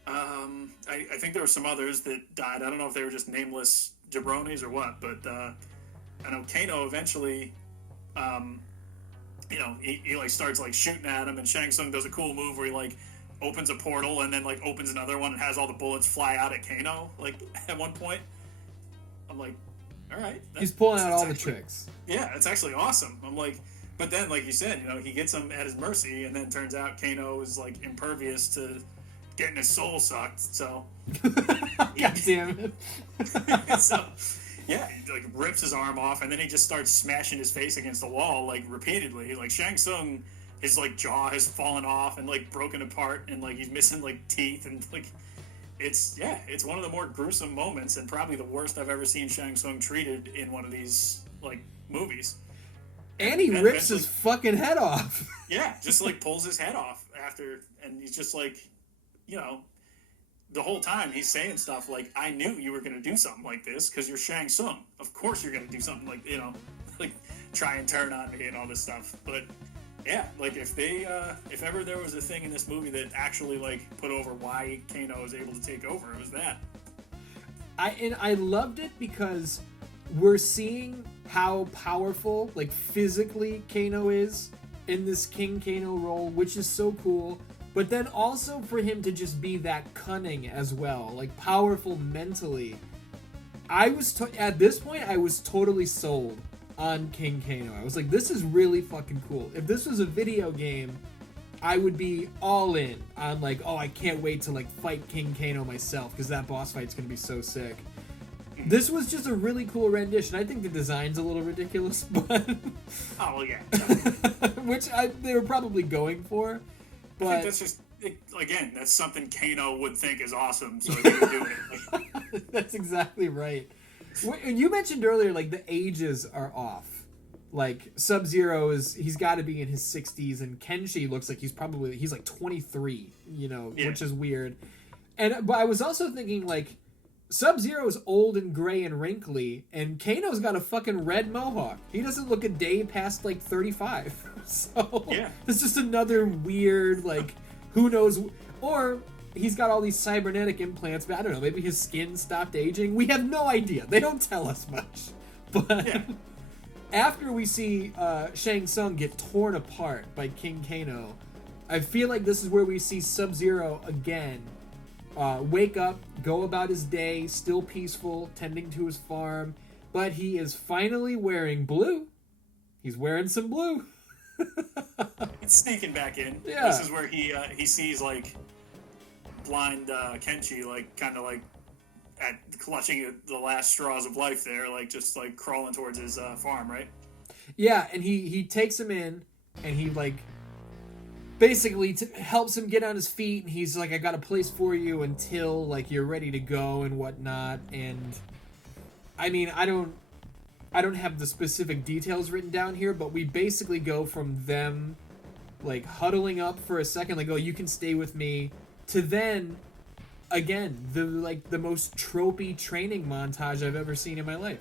I think there were some others that died. I don't know if they were just nameless jabronis or what, but I know Kano eventually, you know, he like starts like shooting at him, and Shang Tsung does a cool move where he like opens a portal and then like opens another one and has all the bullets fly out at Kano. Like at one point, I'm like, all right, he's pulling out all the tricks. Yeah, it's actually awesome. I'm like, but then like you said, you know, he gets him at his mercy, and then turns out Kano is like impervious to getting his soul sucked, so God damn it. So yeah, he like rips his arm off, and then he just starts smashing his face against the wall like repeatedly. Like Shang Tsung, his like jaw has fallen off and like broken apart, and like he's missing like teeth, and like it's one of the more gruesome moments, and probably the worst I've ever seen Shang Tsung treated in one of these like movies. And he rips his fucking head off. Yeah, just like pulls his head off after, and he's just like, you know, the whole time he's saying stuff like, I knew you were going to do something like this because you're Shang Tsung. Of course you're going to do something like, you know, like try and turn on me and all this stuff. But yeah, like if ever there was a thing in this movie that actually like put over why Kano was able to take over, it was that. I loved it because we're seeing how powerful, like physically, Kano is in this King Kano role, which is so cool. But then also for him to just be that cunning as well, like powerful mentally. At this point, I was totally sold on King Kano. I was like, this is really fucking cool. If this was a video game, I would be all in on like, oh, I can't wait to like fight King Kano myself because that boss fight's gonna be so sick. This was just a really cool rendition. I think the design's a little ridiculous, but Oh well, yeah. which they were probably going for. But I think that's just again, that's something Kano would think is awesome, so he would do it. Like, that's exactly right. You mentioned earlier, like the ages are off. Like Sub-Zero he's got to be in his 60s, and Kenshi looks like he's like 23, you know, which is weird. But I was also thinking like Sub-Zero is old and gray and wrinkly, and Kano's got a fucking red mohawk. He doesn't look a day past like 35. So it's just another weird like who knows, or he's got all these cybernetic implants, but I don't know, maybe his skin stopped aging. We have no idea. They don't tell us much. But after we see Shang Tsung get torn apart by King Kano, I feel like this is where we see Sub-Zero again wake up, go about his day, still peaceful, tending to his farm, but he is finally wearing blue. He's wearing some blue. It's sneaking back in. Yeah. This is where he sees like blind Kenshi like kind of like at clutching at the last straws of life there, like just like crawling towards his farm, right? Yeah, and he takes him in, and he like basically helps him get on his feet, and he's like, I got a place for you until like you're ready to go and whatnot. And I mean, I don't have the specific details written down here, but we basically go from them like huddling up for a second, like, oh, you can stay with me, to then again the most tropey training montage I've ever seen in my life.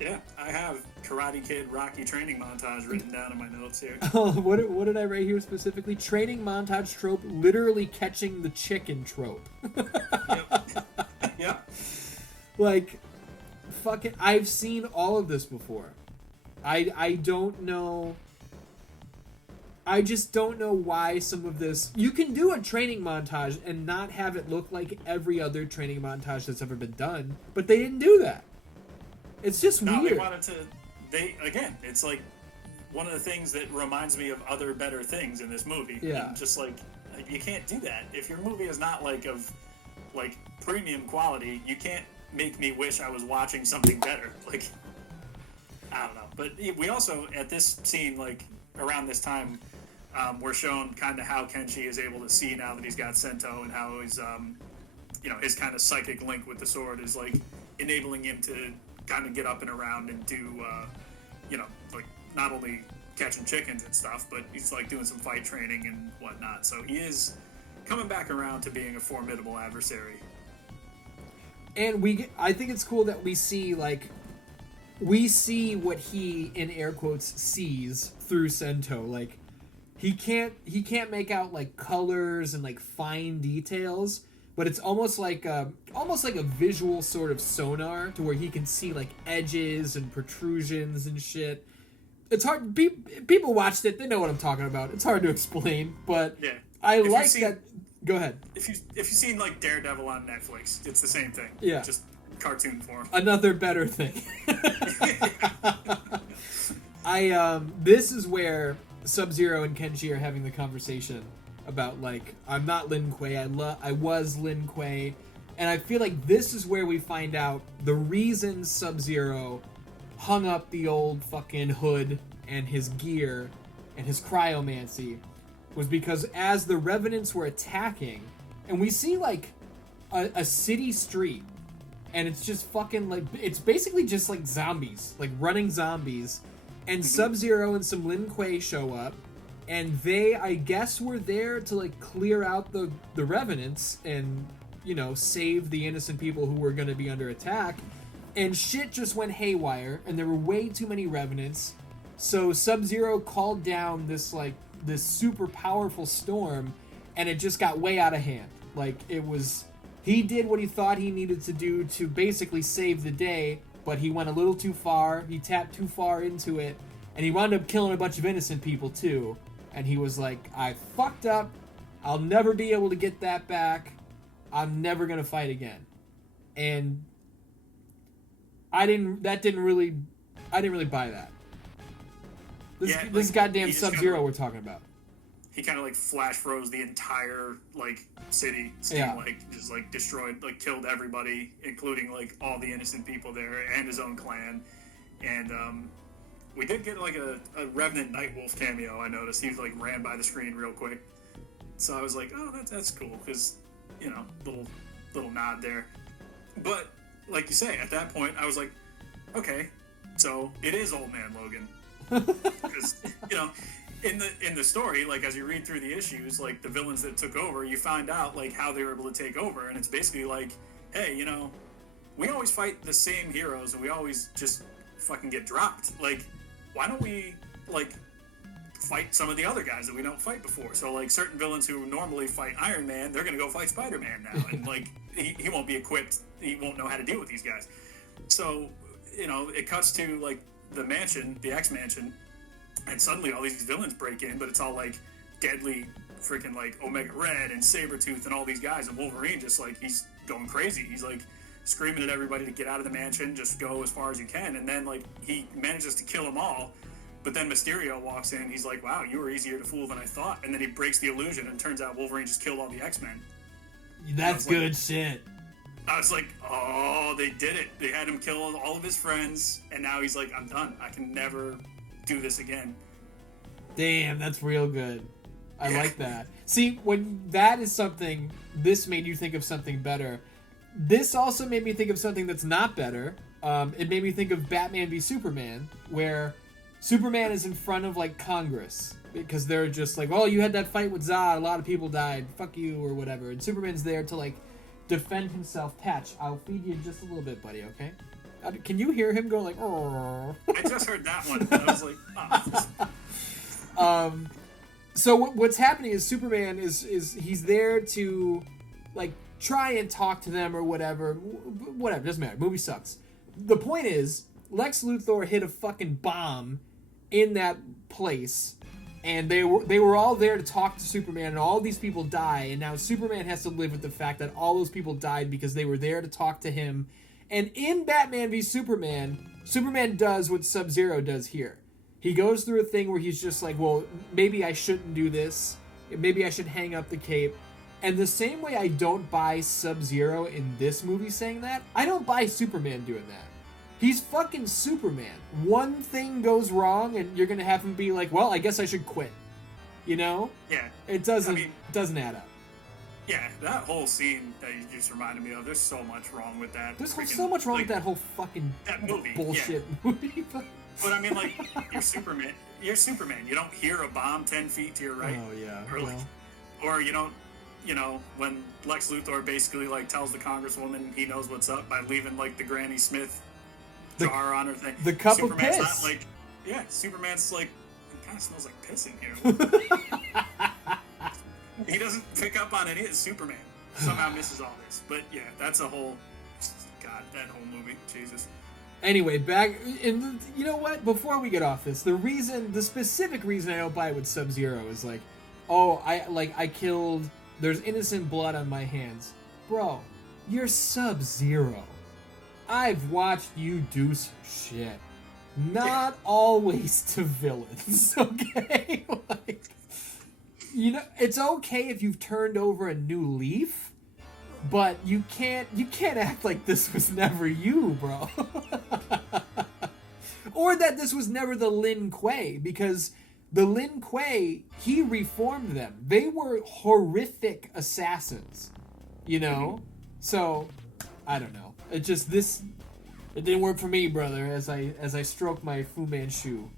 Yeah, I have Karate Kid Rocky training montage written down in my notes here. Oh, what did I write here specifically? Training montage trope, literally catching the chicken trope. Yep. Like, fucking, I've seen all of this before. I don't know. I just don't know why some of this... You can do a training montage and not have it look like every other training montage that's ever been done, but they didn't do that. It's just weird. They wanted to... Again, it's like one of the things that reminds me of other better things in this movie. Yeah. And just like, you can't do that. If your movie is not like of like premium quality, you can't make me wish I was watching something better. Like, I don't know. But we also, at this scene, like around this time, we're shown kind of how Kenshi is able to see now that he's got Sento, and how his, his kind of psychic link with the sword is like enabling him to kind of get up and around and do, like not only catching chickens and stuff, but he's like doing some fight training and whatnot. So he is coming back around to being a formidable adversary. And I think it's cool that we see what he, in air quotes, sees through Sento. Like, he can't make out like colors and like fine details, but it's almost like a visual sort of sonar to where he can see like edges and protrusions and shit. It's hard. People watched it; they know what I'm talking about. It's hard to explain, but yeah. I like that. Go ahead. If you've seen like Daredevil on Netflix, it's the same thing. Yeah, just cartoon form. Another better thing. This is where Sub-Zero and Kenshi are having the conversation about like, I'm not Lin Kuei, I was Lin Kuei, and I feel like this is where we find out the reason Sub-Zero hung up the old fucking hood and his gear and his cryomancy was because as the Revenants were attacking, and we see like a city street, and it's just fucking like, it's basically just like zombies, like running zombies, and Sub-Zero and some Lin Kuei show up, and they, I guess, were there to like clear out the Revenants and, save the innocent people who were going to be under attack. And shit just went haywire, and there were way too many Revenants. So Sub-Zero called down this super powerful storm, and it just got way out of hand. Like, he did what he thought he needed to do to basically save the day, but he went a little too far, he tapped too far into it, and he wound up killing a bunch of innocent people too. And he was like, I fucked up, I'll never be able to get that back, I'm never gonna fight again. And I didn't really buy that. This goddamn Sub-Zero we're talking about. he kind of like flash froze the entire like city, like just like destroyed, like killed everybody, including like all the innocent people there and his own clan. And we did get like a Revenant Nightwolf cameo. I noticed he like ran by the screen real quick, so I was like, oh, that's cool, because you know, little nod there. But like you say, at that point, I was like, okay, so it is Old Man Logan, because you know. In the story, like as you read through the issues, like the villains that took over, you find out like how they were able to take over, and it's basically like, hey, you know, we always fight the same heroes and we always just fucking get dropped. Like, why don't we like fight some of the other guys that we don't fight before? So like certain villains who normally fight Iron Man, they're gonna go fight Spider-Man now, and like he won't be equipped, he won't know how to deal with these guys. So you know, it cuts to like the mansion, the X Mansion. And suddenly all these villains break in, but it's all like deadly freaking like Omega Red and Sabretooth and all these guys. And Wolverine just like, he's going crazy. He's like screaming at everybody to get out of the mansion, just go as far as you can. And then like he manages to kill them all. But then Mysterio walks in. He's like, wow, you were easier to fool than I thought. And then he breaks the illusion, and turns out Wolverine just killed all the X-Men. That's good shit. I was like, oh, they did it. They had him kill all of his friends. And now he's like, I'm done. I can never do this again. Damn, that's real good. I like that. See, when that is something, this made you think of something better. This also made me think of something that's not better. It made me think of Batman v Superman, where Superman is in front of like Congress because they're just like, oh, you had that fight with Zod, a lot of people died, fuck you, or whatever. And Superman's there to like defend himself. Patch, I'll feed you just a little bit, buddy, okay? Can you hear him go like, oh? I just heard that one. I was like, oh. So what's happening is Superman is he's there to like try and talk to them or whatever, doesn't matter. Movie sucks. The point is, Lex Luthor hit a fucking bomb in that place, and they were all there to talk to Superman, and all these people die, and now Superman has to live with the fact that all those people died because they were there to talk to him. And in Batman v Superman, Superman does what Sub-Zero does here. He goes through a thing where he's just like, well, maybe I shouldn't do this. Maybe I should hang up the cape. And the same way I don't buy Sub-Zero in this movie saying that, I don't buy Superman doing that. He's fucking Superman. One thing goes wrong and you're going to have him be like, well, I guess I should quit. You know? Yeah. It doesn't add up. Yeah, that whole scene that you just reminded me of, there's so much wrong with that. There's so much wrong with that whole fucking bullshit movie. But I mean, like, you're Superman. You don't hear a bomb 10 feet to your right. Oh, yeah. Or you don't, you know, when Lex Luthor basically, like, tells the Congresswoman he knows what's up by leaving, like, the Granny Smith jar on her thing. The cup Superman's of piss. Not like, yeah, Superman's like, it kind of smells like piss in here. He doesn't pick up on any of it. Superman somehow misses all this. But yeah, that's a whole... God, that whole movie. Jesus. Anyway, back... And you know what? Before we get off this, the specific reason I don't buy it with Sub-Zero is like, oh, I killed... There's innocent blood on my hands. Bro, you're Sub-Zero. I've watched you do some shit. Not always to villains, okay? Like... You know, it's okay if you've turned over a new leaf, but you can't act like this was never you, bro. Or that this was never the Lin Kuei, because the Lin Kuei, he reformed them. They were horrific assassins, you know? So, I don't know. It didn't work for me, brother, as I stroke my Fu Manchu.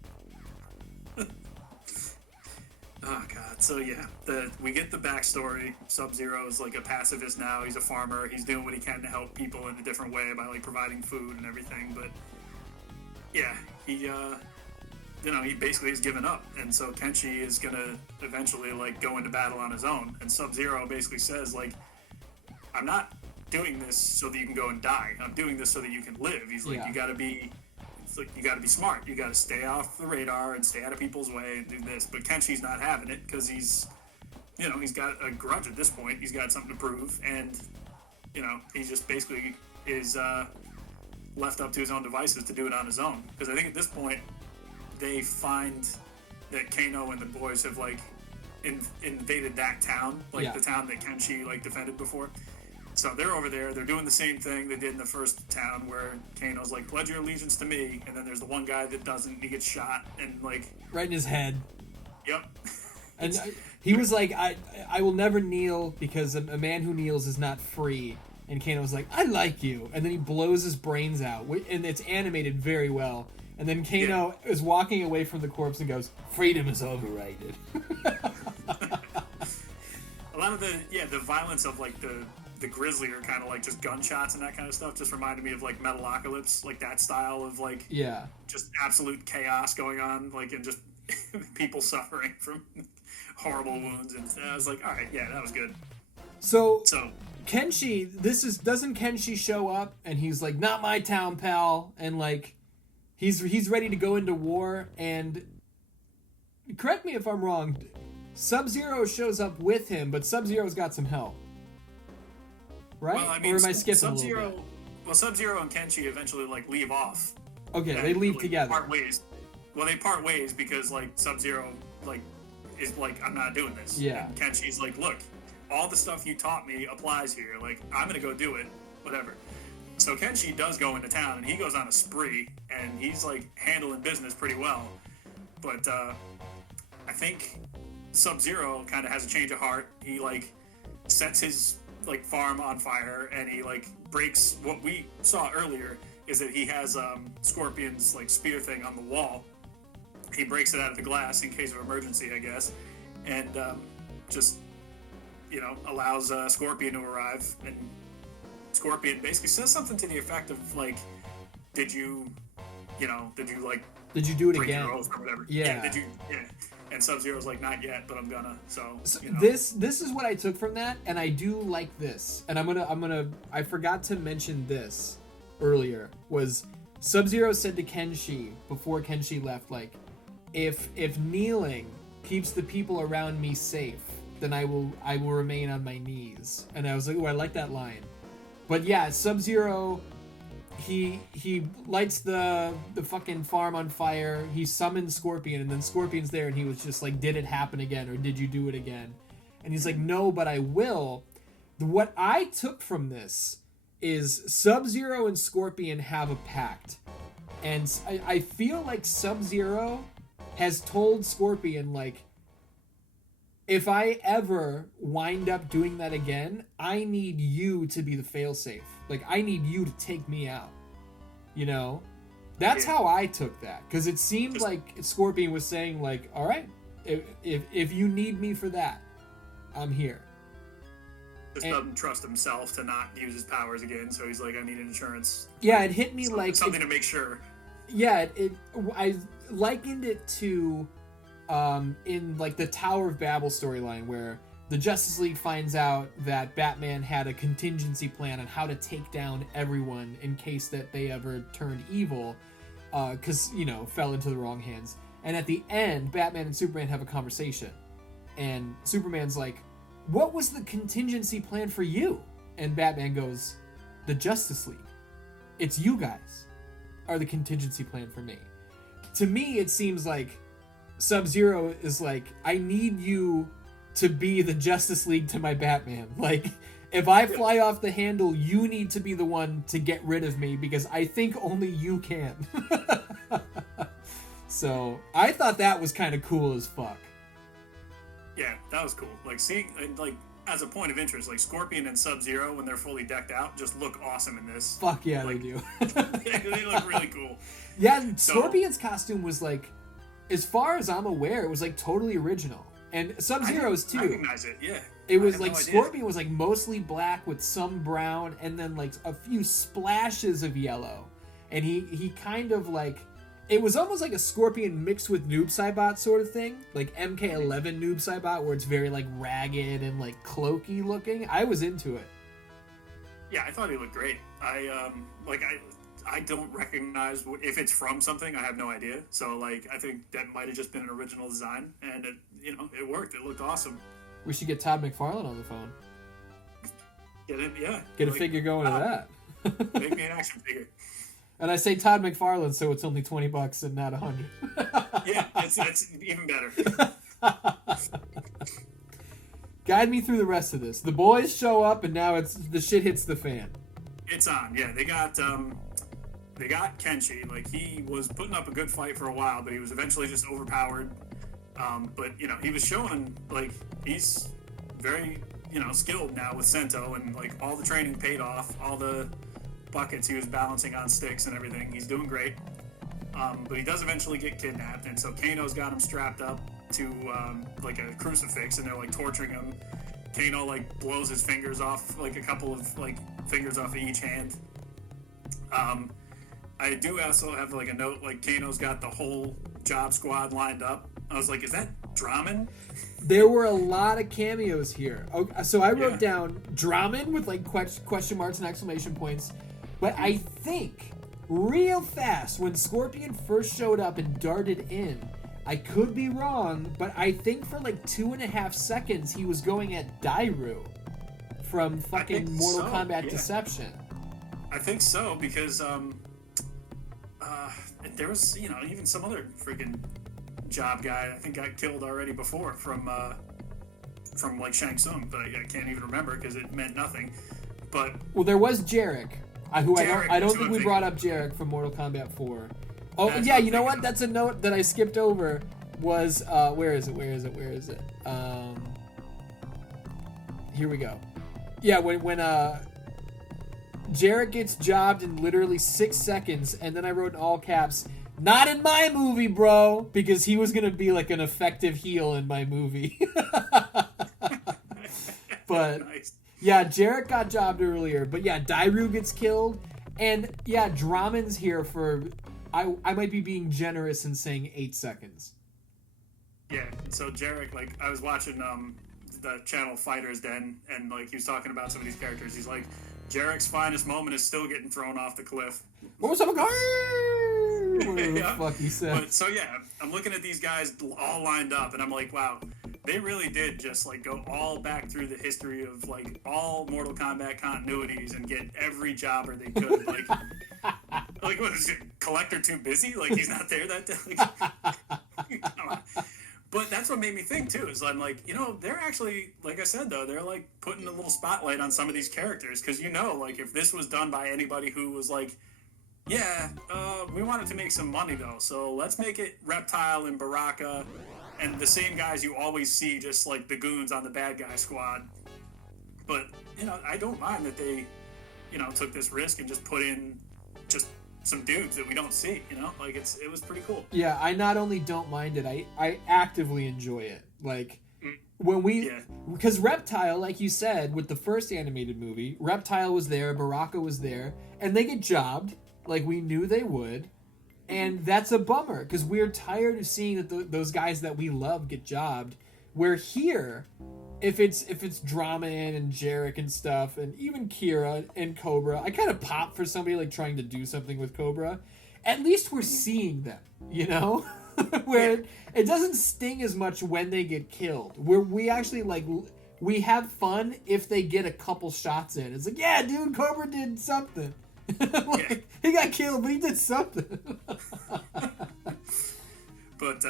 Oh god, so yeah, we get the backstory. Sub-Zero is like a pacifist now. He's a farmer. He's doing what he can to help people in a different way by like providing food and everything. But yeah, he basically has given up, and so Kenshi is gonna eventually like go into battle on his own. And Sub-Zero basically says like, I'm not doing this so that you can go and die. I'm doing this so that you can live. He's like, you gotta be smart. You gotta stay off the radar and stay out of people's way and do this. But Kenshi's not having it because he's got a grudge at this point. He's got something to prove, and he just basically is left up to his own devices to do it on his own. Because I think at this point they find that Kano and the boys have like invaded that town, like the town that Kenshi like defended before. So they're over there. They're doing the same thing they did in the first town, where Kano's like, "Pledge your allegiance to me," and then there's the one guy that doesn't. He gets shot and like right in his head. Yep. And he was like, I will never kneel because a man who kneels is not free. And Kano was like, I like you. And then he blows his brains out. And it's animated very well. And then Kano is walking away from the corpse and goes, freedom is overrated. A lot of the violence of like the grizzly or kind of like just gunshots and that kind of stuff just reminded me of like Metalocalypse, like that style of like just absolute chaos going on, like, and just people suffering from horrible wounds. And I was like, all right, yeah, that was good. So Kenshi, doesn't Kenshi show up and he's like, not my town, pal, and like he's ready to go into war. And correct me if I'm wrong, Sub-Zero shows up with him, but Sub-Zero's got some help, right? Well, I mean, or am I skipping a little bit? Well, Sub-Zero and Kenshi eventually like leave off. Okay, they leave together. Part ways. Well, they part ways because like Sub-Zero like is like, I'm not doing this. Yeah. And Kenshi's like, look, all the stuff you taught me applies here. Like, I'm gonna go do it, whatever. So Kenshi does go into town and he goes on a spree and he's like handling business pretty well. But I think Sub-Zero kind of has a change of heart. He like sets his like farm on fire and he like breaks what we saw earlier is that he has Scorpion's like spear thing on the wall. He breaks it out of the glass in case of emergency, I guess, and just allows Scorpion to arrive. And Scorpion basically says something to the effect of like, did you do it again? Your oath or whatever? Yeah. Did you? Yeah. And Sub-Zero's like, not yet, but I'm gonna. So this is what I took from that, and I do like this. And I forgot to mention this earlier, was Sub-Zero said to Kenshi before Kenshi left, like, if kneeling keeps the people around me safe, then I will remain on my knees. And I was like, oh, I like that line. But yeah, Sub-Zero, he lights the fucking farm on fire. He summons Scorpion, and then Scorpion's there, and he was just like, did it happen again, or did you do it again? And he's like, no, but I will. What I took from this is Sub-Zero and Scorpion have a pact. And I feel like Sub-Zero has told Scorpion, like, if I ever wind up doing that again, I need you to be the failsafe. Like, I need you to take me out. That's how I took that. Because it seemed like Scorpion was saying, like, all right, if you need me for that, I'm here. Doesn't trust himself to not use his powers again, so he's like, I need insurance. Yeah, it hit me something to make sure. Yeah, I likened it to in like the Tower of Babel storyline, where the Justice League finds out that Batman had a contingency plan on how to take down everyone in case that they ever turned evil, because fell into the wrong hands. And at the end, Batman and Superman have a conversation, and Superman's like, what was the contingency plan for you? And Batman goes, the Justice League. It's you guys are the contingency plan for me. To me, it seems like Sub-Zero is like, I need you to be the Justice League to my Batman. Like, if I fly off the handle, you need to be the one to get rid of me, because I think only you can. So, I thought that was kind of cool as fuck. Yeah, that was cool. Like, seeing, like, as a point of interest, like, Scorpion and Sub-Zero, when they're fully decked out, just look awesome in this. Fuck yeah, like, they do. They look really cool. Yeah, Scorpion's costume was, like, as far as I'm aware, it was, like, totally original. And Sub-Zero's, too. I recognize it, yeah. It was, like, Scorpion was, like, mostly black with some brown, and then, like, a few splashes of yellow. And he kind of, like... It was almost like a Scorpion mixed with Noob Saibot sort of thing. Like MK11 Noob Saibot, where it's very, like, ragged and, like, cloaky looking. I was into it. Yeah, I thought he looked great. I don't recognize if it's from something. I have no idea. So, like, I think that might have just been an original design, and it worked. It looked awesome. We should get Todd McFarlane on the phone. Get it? Yeah. Get a figure going to that. Make me an action figure. And I say Todd McFarlane, so it's only $20 and not $100. Yeah, that's even better. Guide me through the rest of this. The boys show up, and now the shit hits the fan. It's on. Yeah, they got Kenshi. Like, he was putting up a good fight for a while, but he was eventually just overpowered. But he was showing like he's very skilled now with Sento, and like all the training paid off. All the buckets he was balancing on sticks and everything. He's doing great. But he does eventually get kidnapped, and so Kano's got him strapped up to like a crucifix, and they're like torturing him. Kano like blows his fingers off, like a couple of like fingers off of each hand. I do also have like a note, like Kano's got the whole job squad lined up. I was like, is that Draman? There were a lot of cameos here. Okay, so I wrote down Draman with like question marks and exclamation points. But I think real fast when Scorpion first showed up and darted in, I could be wrong, but I think for like 2.5 seconds he was going at Dairu from fucking Mortal Kombat Deception. I think so, because there was even some other freaking job guy I think got killed already before from like Shang Tsung, but I can't even remember because it meant nothing. But there was Jarek, I don't think we brought up Jarek from Mortal Kombat 4. Oh yeah, you know what? That's a note that I skipped over. Was where is it? Here we go. Yeah, when Jarek gets jobbed in literally 6 seconds, and then I wrote in all caps, "Not in my movie, bro," because he was gonna be like an effective heel in my movie. But nice. Yeah, Jarek got jobbed earlier, but yeah, Dairu gets killed, and yeah, Draman's here for. I might be being generous in saying 8 seconds. Yeah, so Jarek, like, I was watching the channel Fighter's Den, and like he was talking about some of these characters. He's like, Jarek's finest moment is still getting thrown off the cliff. What was up, whatever the fuck he said. But so yeah, I'm looking at these guys all lined up, and I'm like, wow, they really did just like go all back through the history of like all Mortal Kombat continuities and get every jobber they could. Like what is it? Collector too busy? Like he's not there that day. Like, come on. But that's what made me think too, is I'm like, they're actually, like I said though, they're like putting a little spotlight on some of these characters, because like if this was done by anybody who was like, we wanted to make some money though, so let's make it Reptile and Baraka and the same guys you always see, just like the goons on the bad guy squad. But I don't mind that they took this risk and just put in just some dudes that we don't see, like it was pretty cool. Yeah, I not only don't mind it, I actively enjoy it. Like when because Reptile, like you said, with the first animated movie, Reptile was there, Baraka was there, and they get jobbed like we knew they would, and that's a bummer because we're tired of seeing that those guys that we love get jobbed. Where here, if it's Draman and Jarek and stuff, and even Kira and Cobra, I kind of pop for somebody like trying to do something with Cobra. At least we're seeing them, where it doesn't sting as much when they get killed. Where we actually we have fun if they get a couple shots in. It's like, yeah, dude, Cobra did something. He got killed, but he did something. But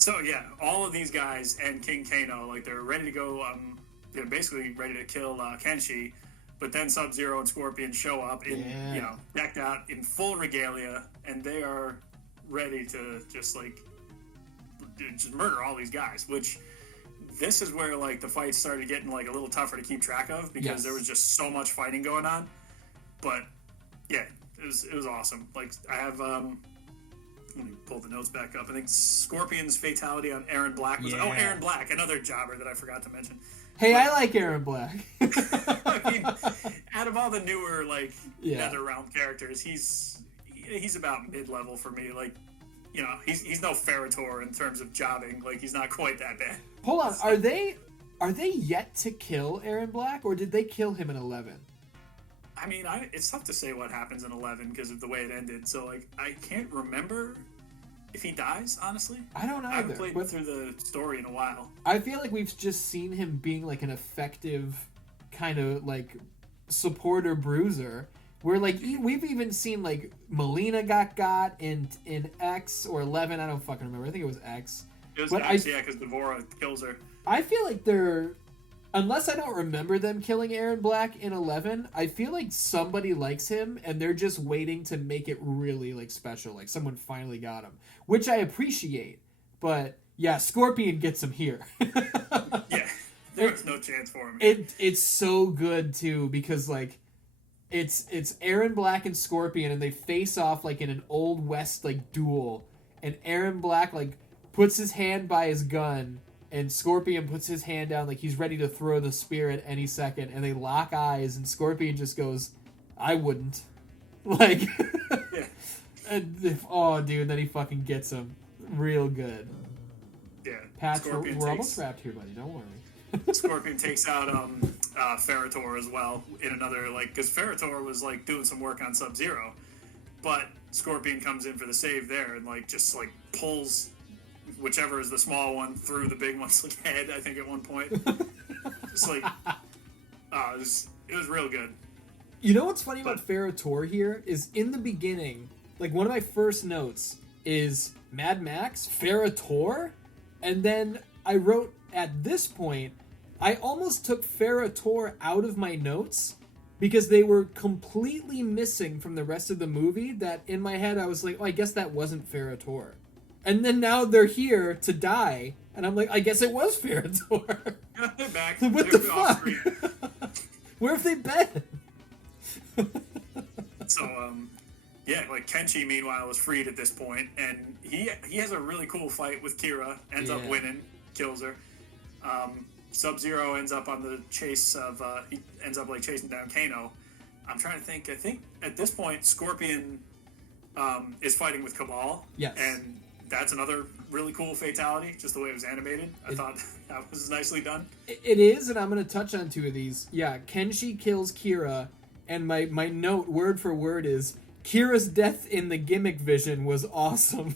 so yeah, all of these guys and King Kano, like they're ready to go. They're basically ready to kill Kenshi, but then Sub-Zero and Scorpion show up in decked out in full regalia, and they are ready to just murder all these guys. Which this is where like the fights started getting like a little tougher to keep track of, because there was just so much fighting going on. But yeah, it was awesome. Like I have let me pull the notes back up. I think Scorpion's fatality on Aaron Black was Aaron Black, another jobber that I forgot to mention. Hey, I like Aaron Black. I mean, out of all the newer NetherRealm characters, he's about mid-level for me. Like, he's no Ferritor in terms of jobbing. Like, he's not quite that bad. Hold on, are they yet to kill Aaron Black, or did they kill him in 11? I mean, it's tough to say what happens in 11 because of the way it ended. So, like, I can't remember if he dies, honestly. I don't either. I haven't played through the story in a while. I feel like we've just seen him being, like, an effective kind of, like, supporter bruiser. Where, like, we've even seen, like, Melina got in X or 11. I don't fucking remember. I think it was X. It was X, because Devora kills her. I feel like they're Unless I don't remember them killing Aaron Black in 11, I feel like somebody likes him and they're just waiting to make it really like special, like someone finally got him, which I appreciate. But yeah, Scorpion gets him here. Yeah, there was no chance for him. It's so good too because like it's Aaron Black and Scorpion and they face off like in an old west like duel, and Aaron Black like puts his hand by his gun. And Scorpion puts his hand down like he's ready to throw the spear at any second, and they lock eyes, and Scorpion just goes, "I wouldn't." Like, Yeah. Oh, dude, then he fucking gets him. Real good. Yeah. Pat, we're almost wrapped here, buddy. Don't worry. Scorpion takes out Ferritor as well in another, like, because Ferritor was, like, doing some work on Sub-Zero, but Scorpion comes in for the save there and, like, just, like, pulls whichever is the small one through the big one's like head, I think, at one point. Just like, it was real good. You know what's funny about Ferritor here is in the beginning, like one of my first notes is Mad Max, Ferritor, and then I wrote at this point, I almost took Ferritor out of my notes because they were completely missing from the rest of the movie that in my head I was like, oh, I guess that wasn't Ferritor. And then now they're here to die, and I'm like, I guess it was Ferritor. Yeah, they're back. What the fuck? Where have they been? So, yeah, like Kenshi, meanwhile, is freed at this point, and he has a really cool fight with Kira, ends up winning, kills her. Sub-Zero ends up on the chase of, he ends up like chasing down Kano. I'm trying to think, I think at this point, Scorpion is fighting with Cabal. Yes. And that's another really cool fatality, just the way it was animated. I thought that was nicely done. It is, and I'm going to touch on two of these. Yeah, Kenshi kills Kira, and my note, word for word, is Kira's death in the gimmick vision was awesome.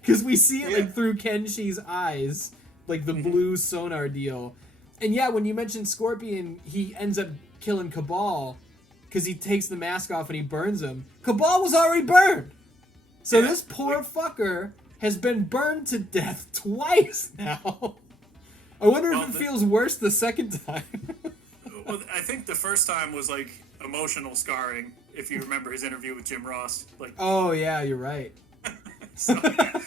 Because we see it like through Kenshi's eyes, like the blue sonar deal. And yeah, when you mentioned Scorpion, he ends up killing Cabal because he takes the mask off and he burns him. Cabal was already burned! So this poor fucker has been burned to death twice now. I wonder if it feels worse the second time. Well, I think the first time was like emotional scarring. If you remember his interview with Jim Ross, like. Oh yeah, you're right. So, yeah.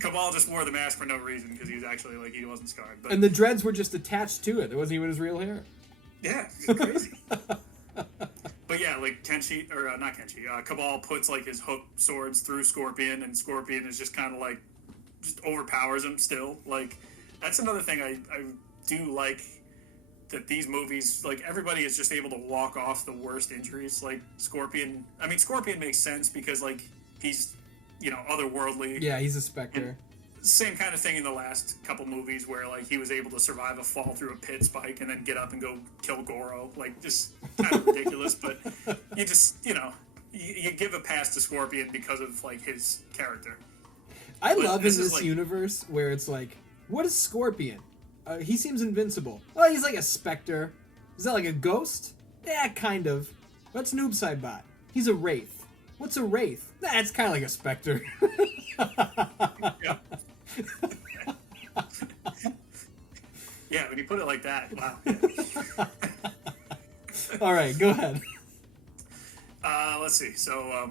Cabal just wore the mask for no reason because he was actually like he wasn't scarred. But and the dreads were just attached to it. It wasn't even his real hair. Yeah, it's crazy. But yeah, like Kenshi, or not Kenshi, Cabal puts like his hook swords through Scorpion, and Scorpion is just kind of like, just overpowers him still. Like, that's another thing I do like, that these movies, like, everybody is just able to walk off the worst injuries. Like, Scorpion makes sense because, like, he's, you know, otherworldly. Yeah, he's a Spectre. Same kind of thing in the last couple movies where, like, he was able to survive a fall through a pit spike and then get up and go kill Goro. Like, just kind of ridiculous, but you just, you know, you give a pass to Scorpion because of, like, his character. I love in this universe where it's like, what is Scorpion? He seems invincible. Oh, he's like a Spectre. Is that like a ghost? Yeah, kind of. What's Noob Saibot? He's a Wraith. What's a Wraith? It's kind of like a Spectre. Yeah. Yeah, when you put it like that, wow. Yeah. All right, go ahead. Let's see. So,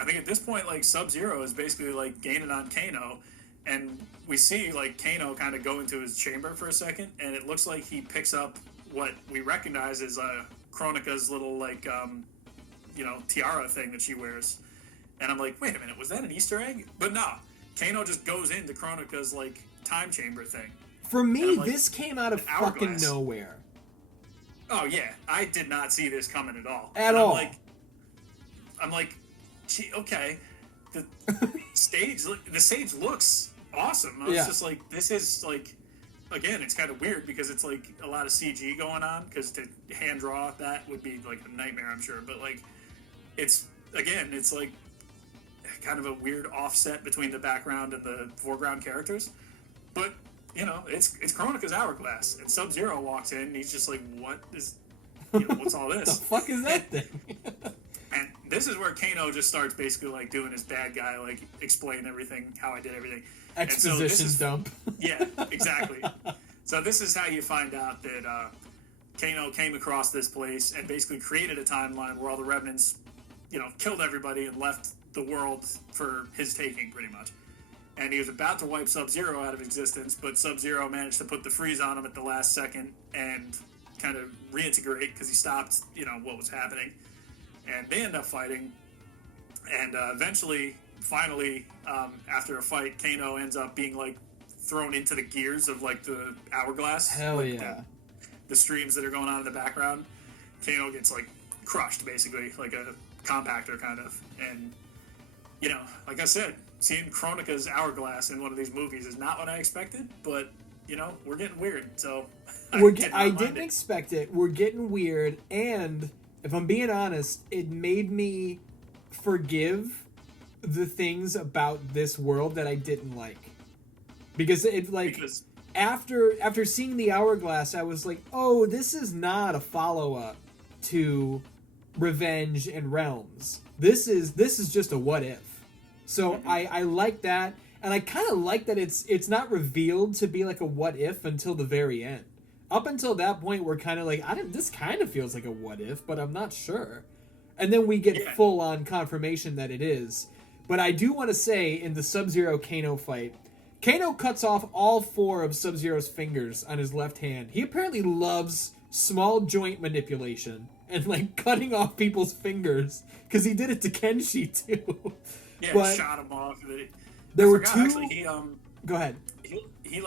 I think at this point, like, Sub-Zero is basically, like, gaining on Kano, and we see, like, Kano kind of go into his chamber for a second, and it looks like he picks up what we recognize as Kronika's little, like, you know, tiara thing that she wears. And I'm like, wait a minute, was that an Easter egg? But no, Kano just goes into Kronika's, like, time chamber thing. For me, like, this came out of fucking nowhere. Oh, yeah. I did not see this coming at all. At all. I'm like, gee, okay. The stage looks awesome. I was just like, this is, like, again, it's kind of weird because it's, like, a lot of CG going on, because to hand draw that would be, like, a nightmare, I'm sure. But, like, it's, again, it's, like, kind of a weird offset between the background and the foreground characters. But, you know, it's Kronika's Hourglass, and Sub-Zero walks in, and he's just like, what is, you know, what's all this? The fuck is that thing? And this is where Kano just starts basically, like, doing his bad guy, like, explain everything, how I did everything. Exposition dump. Yeah, exactly. So this is how you find out that Kano came across this place and basically created a timeline where all the Revenants, killed everybody and left the world for his taking, pretty much. And he was about to wipe Sub-Zero out of existence, but Sub-Zero managed to put the freeze on him at the last second and kind of reintegrate because he stopped, what was happening. And they end up fighting. And eventually, finally, after a fight, Kano ends up being, thrown into the gears of, the hourglass. Hell yeah. The streams that are going on in the background. Kano gets, crushed, basically, like a compactor, kind of. And, like I said, seeing Kronika's hourglass in one of these movies is not what I expected, but, we're getting weird, so... I didn't expect it. We're getting weird, and if I'm being honest, it made me forgive the things about this world that I didn't like. Because after seeing the hourglass, I was like, oh, this is not a follow-up to Revenge and Realms. This is just a what if. So I like that, and I kind of like that it's not revealed to be like a what if until the very end. Up until that point, we're kind of like, this kind of feels like a what if, but I'm not sure. And then we get full on confirmation that it is. But I do want to say, in the Sub-Zero Kano fight, Kano cuts off all 4 of Sub-Zero's fingers on his left hand. He apparently loves small joint manipulation and cutting off people's fingers, because he did it to Kenshi too. Yeah, but shot him off. There were 2. Actually, go ahead. He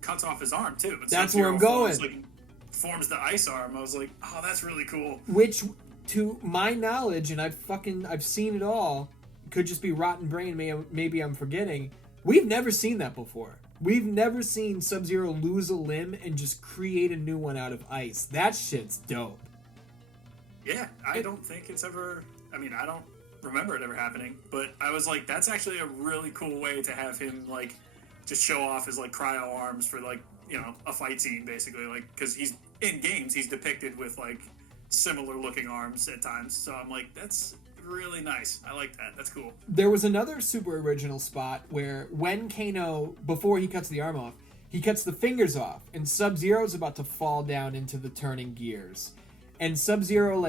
cuts off his arm too. But that's where I'm going. Forms the ice arm. I was like, oh, that's really cool. Which, to my knowledge, and I've seen it all. Could just be rotten brain. Maybe I'm forgetting. We've never seen that before. We've never seen Sub-Zero lose a limb and just create a new one out of ice. That shit's dope. Yeah, I don't think it's ever... I mean, I don't remember it ever happening, but I was like, that's actually a really cool way to have him, just show off his, cryo arms for, a fight scene, basically. Because he's... In games, he's depicted with, similar-looking arms at times. So I'm like, that's... really nice. I like that. That's cool. There was another super original spot where when Kano, before he cuts the arm off, he cuts the fingers off, and Sub-Zero's about to fall down into the turning gears. And Sub-Zero,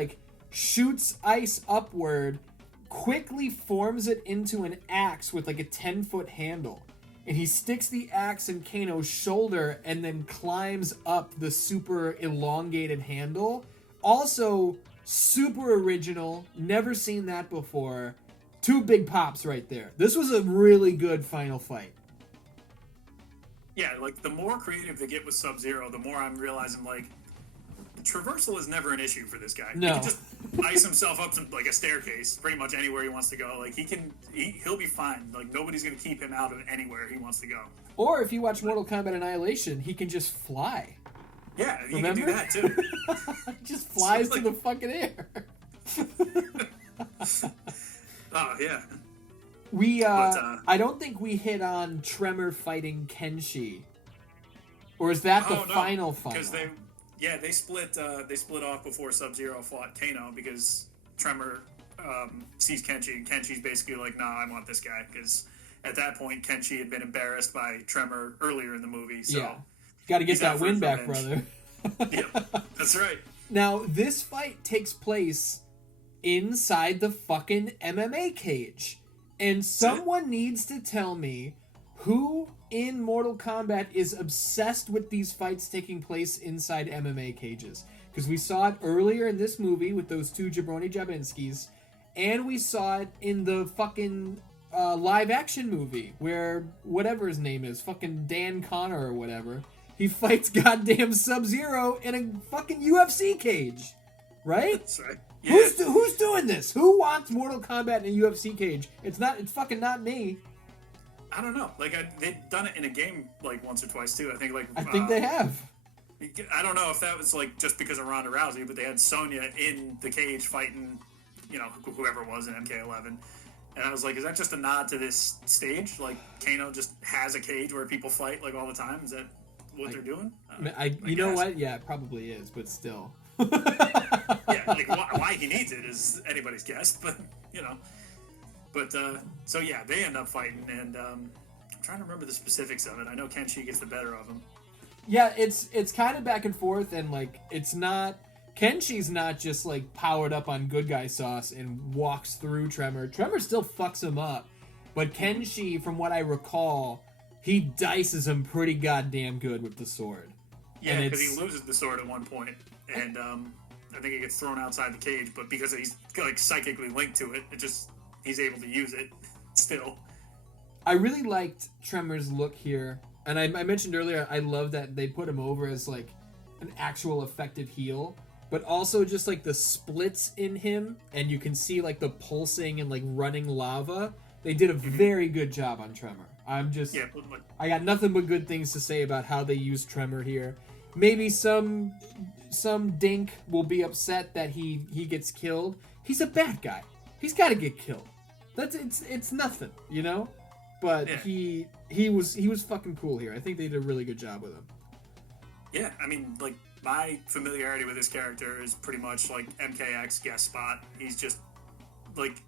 shoots ice upward, quickly forms it into an axe with, a 10-foot handle. And he sticks the axe in Kano's shoulder and then climbs up the super elongated handle. Also... super original. Never seen that before. 2 big pops right there. This was a really good final fight. Yeah, the more creative they get with Sub-Zero, the more I'm realizing, traversal is never an issue for this guy. No. He can just ice himself up to, a staircase, pretty much anywhere he wants to go. He'll be fine. Nobody's going to keep him out of anywhere he wants to go. Or if you watch Mortal Kombat Annihilation, he can just fly. Yeah, you Remember? can do that too. Just flies to the fucking air. Oh yeah. I don't think we hit on Tremor fighting Kenshi, or is that the final? Because they split off before Sub-Zero fought Kano because Tremor sees Kenshi, and Kenshi's basically like, nah, I want this guy, because at that point Kenshi had been embarrassed by Tremor earlier in the movie. So. Yeah. Got to get that win back, brother. Yep, that's right. Now, this fight takes place inside the fucking MMA cage. And someone needs to tell me who in Mortal Kombat is obsessed with these fights taking place inside MMA cages. Because we saw it earlier in this movie with those 2 Jabroni Jabinskis. And we saw it in the fucking live action movie where whatever his name is, fucking Dan Connor or whatever, he fights goddamn Sub-Zero in a fucking UFC cage, right? That's right. Yeah. Who's doing this? Who wants Mortal Kombat in a UFC cage? It's fucking not me. I don't know. They've done it in a game once or twice too. I think they have. I don't know if that was just because of Ronda Rousey, but they had Sonya in the cage fighting, whoever it was in MK11. And I was like, is that just a nod to this stage? Kano just has a cage where people fight all the time? Is that what they're doing? You know what? Yeah, it probably is, but still. Yeah, why he needs it is anybody's guess, but so yeah, they end up fighting, and I'm trying to remember the specifics of it. I know Kenshi gets the better of him. Yeah, it's kind of back and forth, and like it's not. Kenshi's not just like powered up on good guy sauce and walks through Tremor. Tremor still fucks him up, but Kenshi, from what I recall, he dices him pretty goddamn good with the sword. Yeah, because he loses the sword at one point, and I think it gets thrown outside the cage. But because he's like psychically linked to it, he's able to use it still. I really liked Tremor's look here, and I mentioned earlier I love that they put him over as like an actual effective heel, but also just like the splits in him, and you can see like the pulsing and like running lava. They did a very good job on Tremor. I got nothing but good things to say about how they used Tremor here. Maybe some dink will be upset that he gets killed. He's a bad guy. He's got to get killed. It's nothing, you know. But yeah. he was fucking cool here. I think they did a really good job with him. Yeah, I mean, like, my familiarity with this character is pretty much like MKX guest spot. He's just like,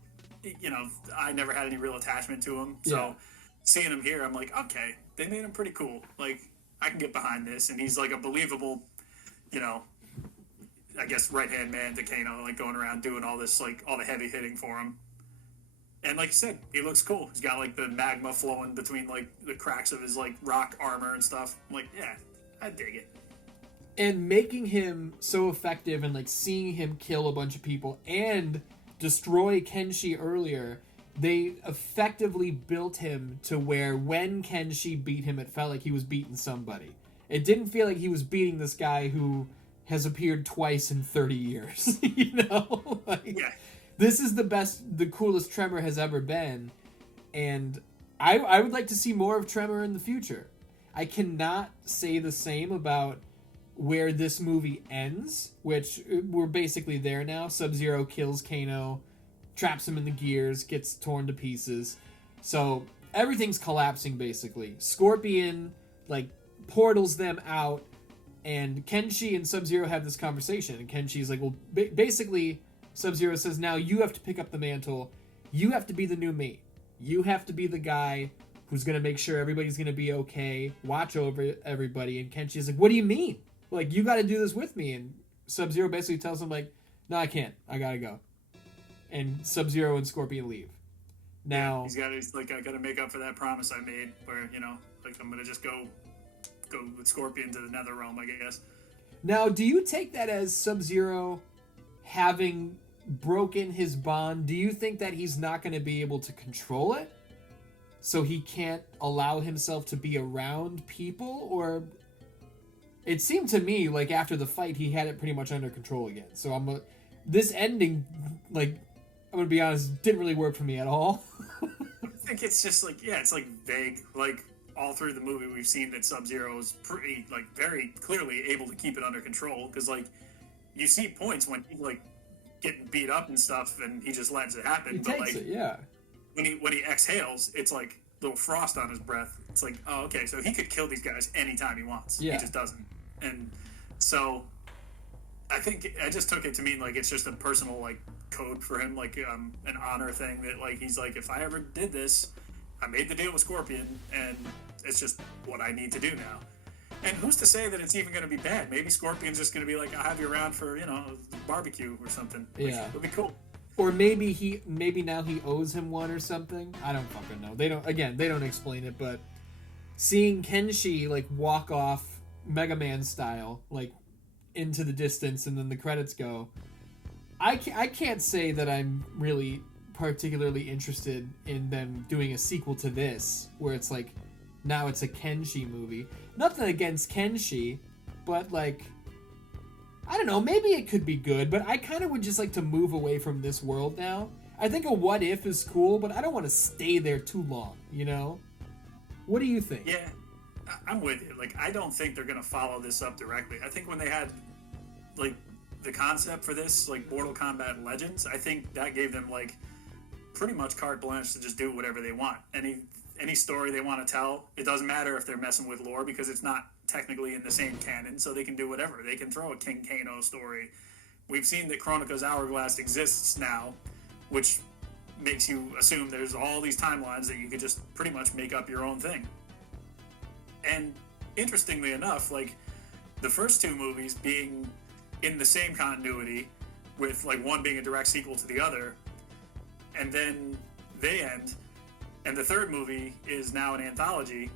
you know, I never had any real attachment to him. So seeing him here, I'm like, okay, they made him pretty cool. Like, I can get behind this, and he's like a believable, you know, I guess right-hand man to Kano, like going around doing all this, like all the heavy hitting for him. And like you said, he looks cool. He's got like the magma flowing between like the cracks of his like rock armor and stuff. I'm like, yeah, I dig it. And making him so effective and like seeing him kill a bunch of people and destroy Kenshi earlier, they effectively built him to where when Kenshi beat him, it felt like he was beating somebody. It didn't feel like he was beating this guy who has appeared twice in 30 years. You know? This is the coolest Tremor has ever been. And I would like to see more of Tremor in the future. I cannot say the same about where this movie ends, which we're basically there now. Sub-Zero kills Kano, traps him in the gears, gets torn to pieces. So everything's collapsing basically. Scorpion like portals them out, and Kenshi and Sub-Zero have this conversation, and Kenshi's like, well, basically Sub-Zero says, now you have to pick up the mantle. You have to be the new me. You have to be the guy who's going to make sure everybody's going to be okay, watch over everybody. And Kenshi's like, what do you mean? Like, you got to do this with me. And Sub-Zero basically tells him, like, no, I can't. I got to go. And Sub-Zero and Scorpion leave. Now... He's like, I got to make up for that promise I made where, you know, like, I'm going to just go with Scorpion to the Nether Realm, I guess. Now, do you take that as Sub-Zero having broken his bond? Do you think that he's not going to be able to control it? So he can't allow himself to be around people? Or... It seemed to me like after the fight, he had it pretty much under control again. So this ending, like, I'm going to be honest, didn't really work for me at all. I think it's just like, yeah, it's like vague. Like, all through the movie, we've seen that Sub-Zero is pretty, like, very clearly able to keep it under control. Because, like, you see points when he's, like, getting beat up and stuff, and he just lets it happen. He takes it, yeah. When he exhales, it's like little frost on his breath. It's like, oh, okay, so he could kill these guys anytime he wants. Yeah. He just doesn't. And so I think I just took it to mean like it's just a personal like code for him, like an honor thing that like he's like, if I ever did this, I made the deal with Scorpion, and it's just what I need to do now. And who's to say that it's even going to be bad? Maybe Scorpion's just going to be like, I'll have you around for, you know, barbecue or something. Yeah, it'll be cool. Or maybe now he owes him one or something. I don't fucking know. They don't explain it, but seeing Kenshi like walk off Mega Man style, like into the distance, and then the credits go. I can't say that I'm really particularly interested in them doing a sequel to this, where it's like now it's a Kenshi movie. Nothing against Kenshi, but like I don't know, maybe it could be good, but I kind of would just like to move away from this world now. I think a what if is cool, but I don't want to stay there too long, you know? What do you think? Yeah. I'm with you. Like, I don't think they're going to follow this up directly. I think when they had, like, the concept for this, like, Mortal Kombat Legends, I think that gave them, like, pretty much carte blanche to just do whatever they want. Any story they want to tell, it doesn't matter if they're messing with lore, because it's not technically in the same canon, so they can do whatever. They can throw a King Kano story. We've seen that Chronica's Hourglass exists now, which makes you assume there's all these timelines that you could just pretty much make up your own thing. And interestingly enough, like the first two movies being in the same continuity, with like one being a direct sequel to the other, and then they end, and the third movie is now an anthology.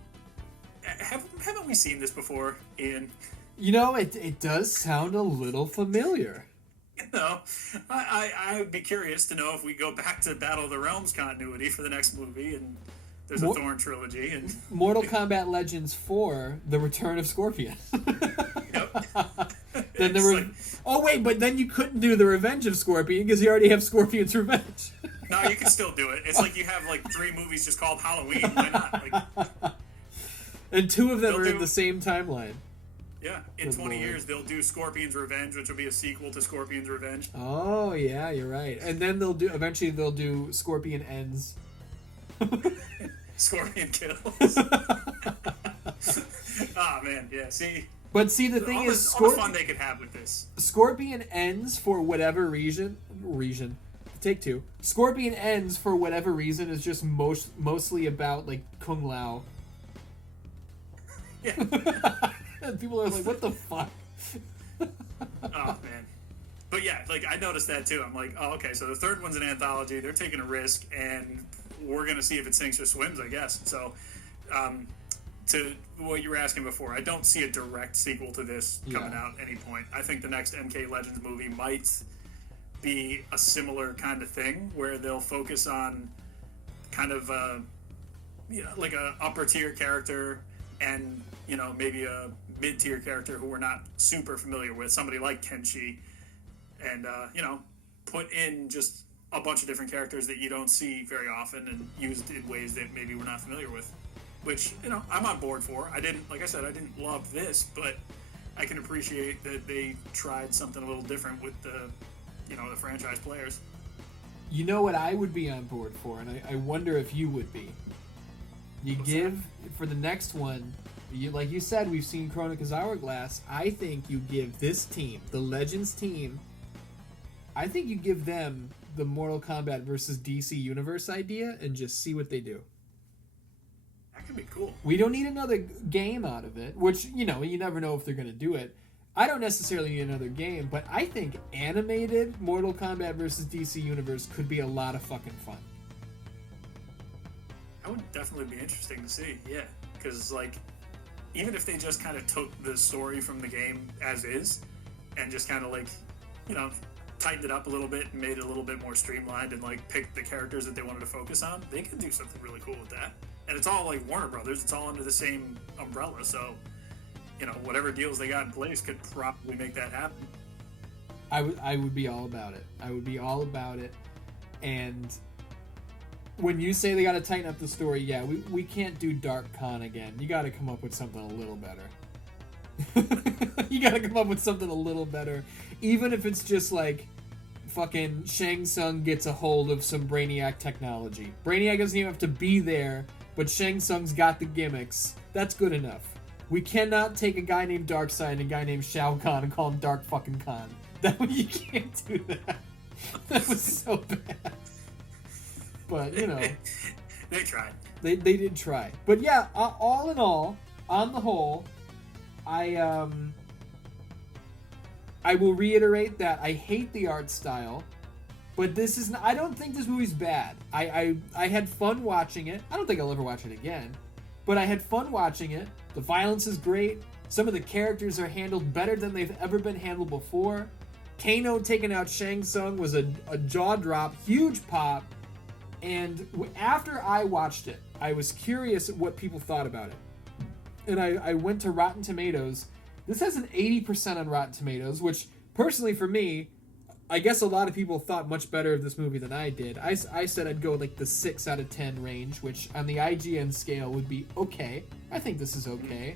Haven't we seen this before, Ian? You know, it does sound a little familiar. You know, I would be curious to know if we go back to Battle of the Realms continuity for the next movie, and there's a Thorn trilogy, and Mortal Kombat Legends 4: The Return of Scorpion. Yep. Then there were. Like, oh wait, but then you couldn't do the Revenge of Scorpion because you already have Scorpion's Revenge. No, you can still do it. It's like you have like 3 movies just called Halloween. Why not? Like, and 2 of them are in the same timeline. Yeah, in 20 years they'll do Scorpion's Revenge, which will be a sequel to Scorpion's Revenge. Oh yeah, you're right. And then eventually they'll do Scorpion Ends. Scorpion Kills. Oh man, yeah. See, the thing is, all the fun they could have with this. Scorpion Ends for whatever reason. Take 2. Scorpion Ends for whatever reason is just mostly about like Kung Lao. Yeah. And people are like, what the fuck? Oh man. But yeah, like I noticed that too. I'm like, oh okay, so the third one's an anthology. They're taking a risk, and we're gonna see if it sinks or swims, I guess. So, to what you were asking before, I don't see a direct sequel to this coming out at any point. I think the next MK Legends movie might be a similar kind of thing where they'll focus on kind of like a upper tier character and maybe a mid tier character who we're not super familiar with, somebody like Kenshi, and put in just a bunch of different characters that you don't see very often and used in ways that maybe we're not familiar with, which I'm on board for. I didn't love this, but I can appreciate that they tried something a little different with the franchise players. You know what I would be on board for, and I wonder if you would be. For the next one, like you said, we've seen Chronica's Hourglass. I think you give this team, the Legends team, I think you give them the Mortal Kombat versus DC Universe idea and just see what they do. That could be cool. We don't need another game out of it, which, you never know if they're going to do it. I don't necessarily need another game, but I think animated Mortal Kombat versus DC Universe could be a lot of fucking fun. That would definitely be interesting to see, yeah. Because, even if they just kind of took the story from the game as is and just kind of, tightened it up a little bit and made it a little bit more streamlined and, picked the characters that they wanted to focus on, they could do something really cool with that. And it's all, Warner Brothers. It's all under the same umbrella, so... whatever deals they got in place could probably make that happen. I would be all about it. I would be all about it. And when you say they got to tighten up the story, yeah, we can't do Dark Khan again. You got to come up with something a little better. You got to come up with something a little better. Even if it's just fucking Shang Tsung gets a hold of some Brainiac technology. Brainiac doesn't even have to be there, but Shang Tsung's got the gimmicks. That's good enough. We cannot take a guy named Darkseid and a guy named Shao Kahn and call him Dark fucking Khan. You can't do that. That was so bad. But, They tried. They did try. But yeah, all in all, on the whole, I will reiterate that I hate the art style, but I don't think this movie's bad. I had fun watching it. I don't think I'll ever watch it again, but I had fun watching it. The violence is great. Some of the characters are handled better than they've ever been handled before. Kano taking out Shang Tsung was a jaw drop, huge pop. And after I watched it, I was curious at what people thought about it. And I went to Rotten Tomatoes. This has an 80% on Rotten Tomatoes, which personally for me, I guess a lot of people thought much better of this movie than I did. I said I'd go the 6 out of 10 range, which on the IGN scale would be okay. I think this is okay.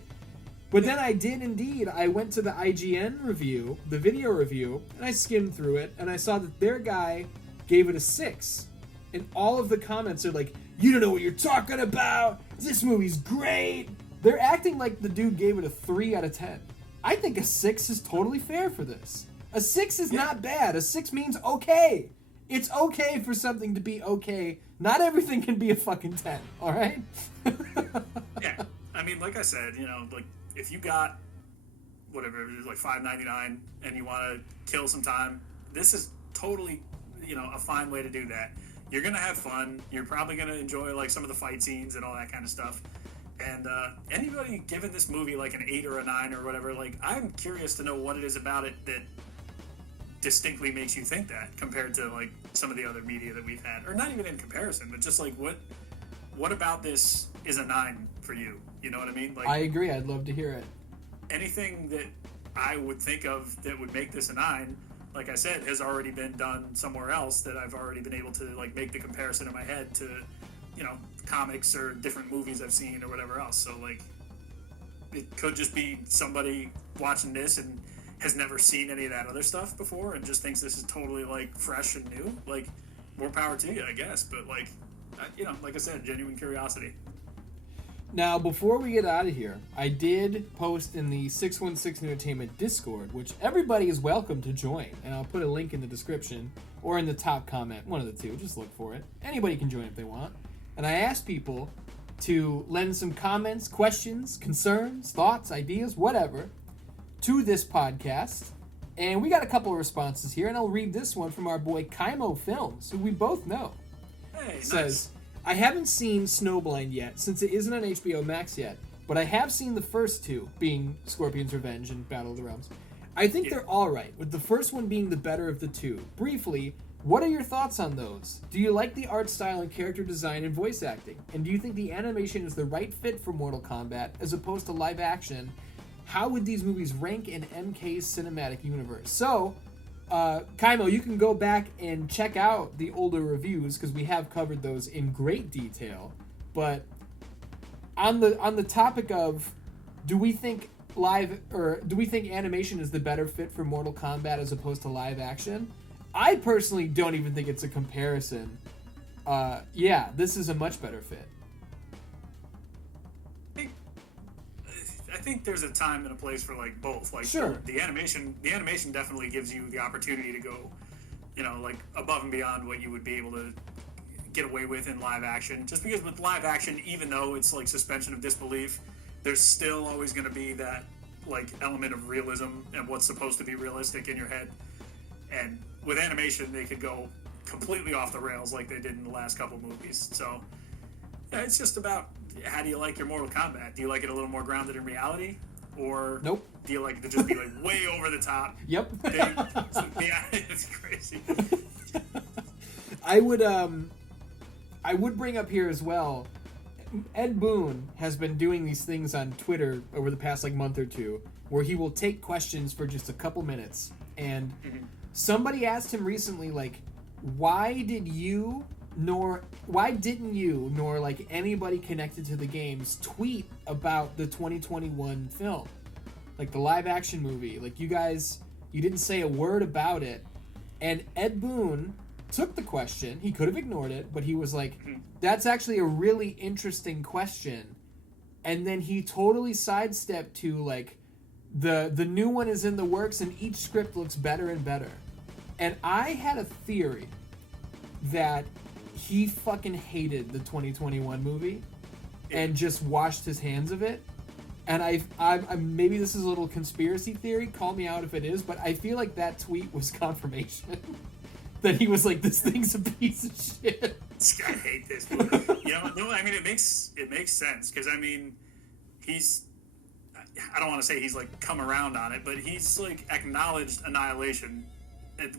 But then I did indeed. I went to the IGN review, the video review, and I skimmed through it, and I saw that their guy gave it a 6. And all of the comments are like, you don't know what you're talking about! This movie's great! They're acting like the dude gave it a 3 out of 10. I think a 6 is totally fair for this. A 6 is not bad. A 6 means okay. It's okay for something to be okay. Not everything can be a fucking 10, alright? Yeah. I mean, like I said, if you got whatever it is, like $5.99, and you want to kill some time, this is totally, a fine way to do that. You're gonna have fun. You're probably gonna enjoy like some of the fight scenes and all that kind of stuff. And anybody giving this movie like an 8 or a 9 or whatever, like I'm curious to know what it is about it that distinctly makes you think that compared to like some of the other media that we've had, or not even in comparison, but just like what about this is a 9 for you? You know what I mean? Like, I agree. I'd love to hear it. Anything that I would think of that would make this a 9, like I said, has already been done somewhere else that I've already been able to like make the comparison in my head to, comics or different movies I've seen or whatever else. So like, it could just be somebody watching this and has never seen any of that other stuff before and just thinks this is totally like fresh and new. Like, more power to you, I guess. But like, like I said, genuine curiosity. Now, before we get out of here, I did post in the 616 Entertainment Discord, which everybody is welcome to join, and I'll put a link in the description or in the top comment, one of the two. Just look for it. Anybody can join if they want. And I asked people to lend some comments, questions, concerns, thoughts, ideas, whatever, to this podcast. And we got a couple of responses here, and I'll read this one from our boy Kaimo Films, who we both know. Hey, Says, nice. I haven't seen Snowblind yet, since it isn't on HBO Max yet, but I have seen the first two, being Scorpion's Revenge and Battle of the Realms. I think they're alright, with the first one being the better of the two. Briefly, what are your thoughts on those? Do you like the art style and character design and voice acting? And do you think the animation is the right fit for Mortal Kombat, as opposed to live action? How would these movies rank in MK's cinematic universe? So, Kaimo, you can go back and check out the older reviews because we have covered those in great detail. But on the topic of do we think animation is the better fit for Mortal Kombat as opposed to live action? I personally don't even think it's a comparison. This is a much better fit. I think there's a time and a place for like both. Like, sure, the animation definitely gives you the opportunity to go, like above and beyond what you would be able to get away with in live action. Just because with live action, even though it's like suspension of disbelief, there's still always going to be that like element of realism and what's supposed to be realistic in your head. And with animation, they could go completely off the rails like they did in the last couple movies. So yeah, it's just about, how do you like your Mortal Kombat? Do you like it a little more grounded in reality? Or nope. Do you like it to just be like way over the top? Yep. Yeah, it's crazy. I would bring up here as well, Ed Boon has been doing these things on Twitter over the past like month or two where he will take questions for just a couple minutes. And somebody asked him recently, like, why didn't you nor like anybody connected to the games tweet about the 2021 film, like the live action movie? Like, you didn't say a word about it. And Ed Boon took the question. He could have ignored it, but he was like, that's actually a really interesting question. And then he totally sidestepped to like, the new one is in the works and each script looks better and better. And I had a theory that he fucking hated the 2021 movie and just washed his hands of it. And I maybe this is a little conspiracy theory, call me out if it is, but I feel like that tweet was confirmation that he was like, this thing's a piece of shit. I hate this movie. No, I mean, it makes sense, because I mean, I don't want to say he's like come around on it, but he's like acknowledged Annihilation,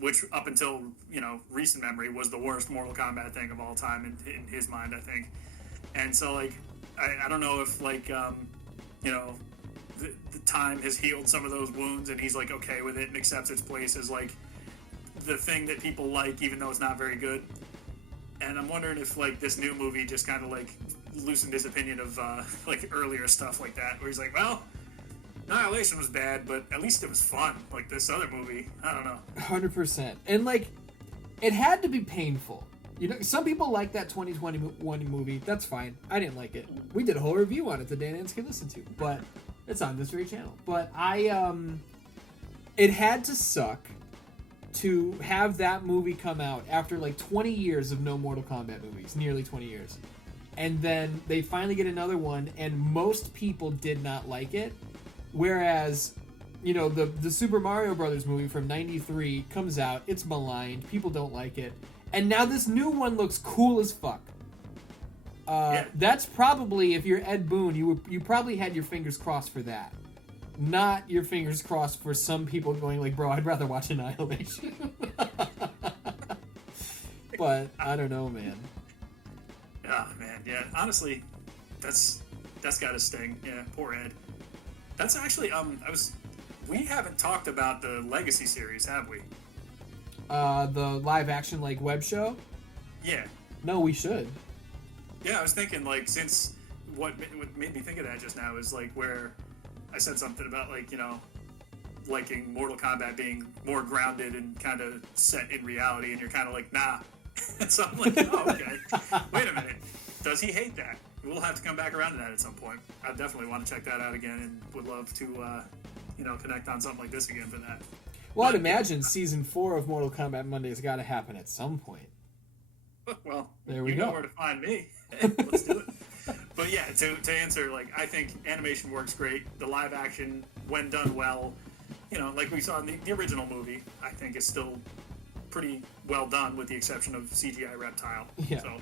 which up until recent memory was the worst Mortal Kombat thing of all time in his mind, I think. And so like I don't know if like the time has healed some of those wounds and he's like okay with it and accepts its place as like the thing that people like, even though it's not very good. And I'm wondering if like this new movie just kind of like loosened his opinion of like earlier stuff like that, where he's like, well, Annihilation was bad, but at least it was fun. Like this other movie, I don't know. 100%. And like, it had to be painful. Some people like that 2021 movie. That's fine. I didn't like it. We did a whole review on it that Dan Ans can listen to, but it's on this very channel. But it had to suck to have that movie come out after like 20 years of no Mortal Kombat movies, nearly 20 years. And then they finally get another one, and most people did not like it. Whereas, the Super Mario Brothers movie from '93 comes out, it's maligned, people don't like it, and now this new one looks cool as fuck. That's probably, if you're Ed Boon, you probably had your fingers crossed for that. Not your fingers crossed for some people going like, bro, I'd rather watch Annihilation. But I don't know, man. Oh, man, yeah. Honestly, that's gotta sting. Yeah, poor Ed. That's actually, we haven't talked about the Legacy series, have we? The live action, like, web show? Yeah. No, we should. Yeah, I was thinking, like, since what made me think of that just now is, like, where I said something about, like, liking Mortal Kombat being more grounded and kind of set in reality, and you're kind of like, nah. So I'm like, oh, okay. Wait a minute. Does he hate that? We'll have to come back around to that at some point. I definitely want to check that out again and would love to, connect on something like this again for that. Well, I'd imagine Season 4 of Mortal Kombat Monday has got to happen at some point. Well, there we go. You know where to find me. Let's do it. But yeah, to answer, like, I think animation works great. The live action, when done well, like we saw in the original movie, I think is still pretty well done with the exception of CGI Reptile. Yeah. So,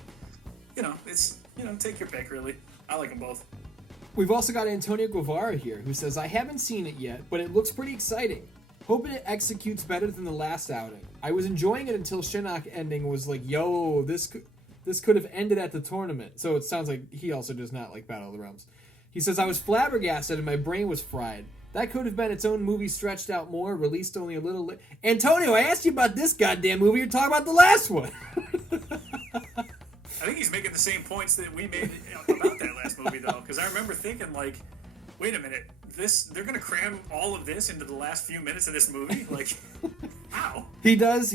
it's, take your pick, really. I like them both. We've also got Antonio Guevara here, who says, I haven't seen it yet, but it looks pretty exciting. Hoping it executes better than the last outing. I was enjoying it until Shinnok ending was like, yo, this could have ended at the tournament. So it sounds like he also does not like Battle of the Realms. He says, I was flabbergasted and my brain was fried. That could have been its own movie stretched out more, released only a little late. Antonio, I asked you about this goddamn movie. You're talking about the last one. I think he's making the same points that we made about that last movie, though. Because I remember thinking, like, wait a minute. They're going to cram all of this into the last few minutes of this movie? Like, how? He does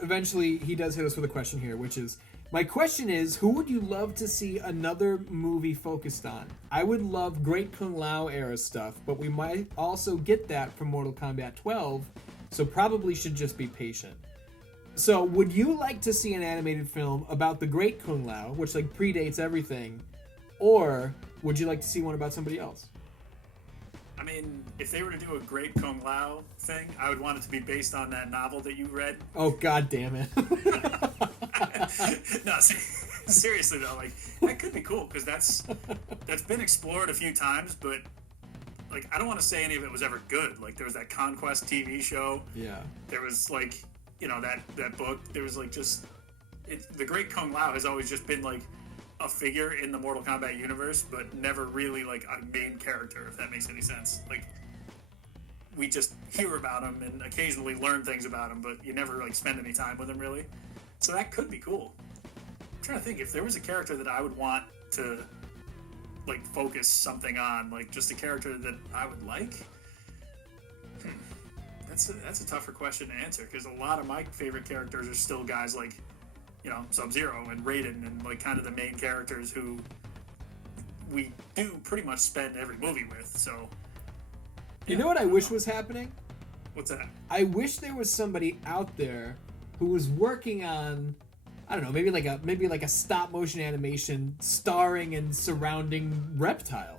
eventually, he does hit us with a question here, which is, my question is, who would you love to see another movie focused on? I would love Great Kung Lao era stuff, but we might also get that from Mortal Kombat 12, so probably should just be patient. So, would you like to see an animated film about the Great Kung Lao, which, like, predates everything, or would you like to see one about somebody else? I mean, if they were to do a Great Kung Lao thing, I would want it to be based on that novel that you read. Oh, god damn it. No, seriously though, like, that could be cool, because that's been explored a few times, but, like, I don't want to say any of it was ever good. Like, there was that Conquest TV show. Yeah. There was, like, that book. There was, like, the Great Kung Lao has always just been, like, a figure in the Mortal Kombat universe, but never really, like, a main character, if that makes any sense. Like, we just hear about him and occasionally learn things about him, but you never, like, spend any time with him, really. So that could be cool. I'm trying to think, if there was a character that I would want to, like, focus something on, like, just a character that I would like. That's a tougher question to answer, because a lot of my favorite characters are still guys like, Sub-Zero and Raiden and, like, kind of the main characters who we do pretty much spend every movie with, so... You know what I wish was happening? What's that? I wish there was somebody out there who was working on, I don't know, maybe like a stop motion animation starring and surrounding Reptile.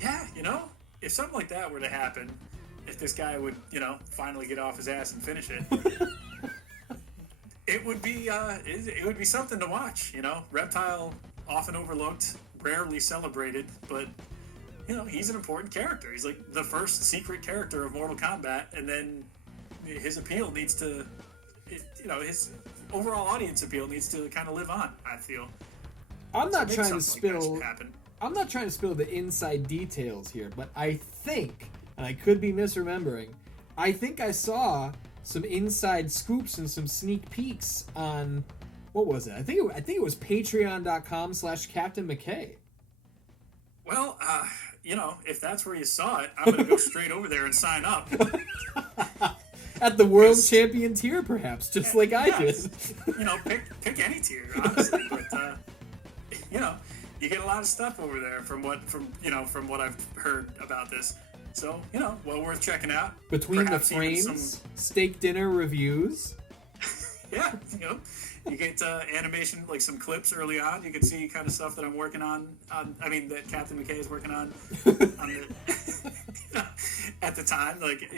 Yeah, if something like that were to happen, if this guy would, finally get off his ass and finish it, it would be something to watch. Reptile, often overlooked, rarely celebrated, but he's an important character. He's like the first secret character of Mortal Kombat, and then his appeal needs to, his overall audience appeal needs to kind of live on, I feel. I'm not trying to spill the inside details here, but I think, and I could be misremembering, I think I saw some inside scoops and some sneak peeks on, what was it? I think it was patreon.com/Captain McKay. Well, if that's where you saw it, I'm going to go straight over there and sign up. At the world champion tier, perhaps, just like I did. Pick any tier, honestly. But you get a lot of stuff over there from what I've heard about this. So well worth checking out. Between Perhaps the frames, steak dinner reviews. Yeah, you get animation, like some clips early on. You can see kind of stuff that I'm working on. That Captain McKay is working on at the time, like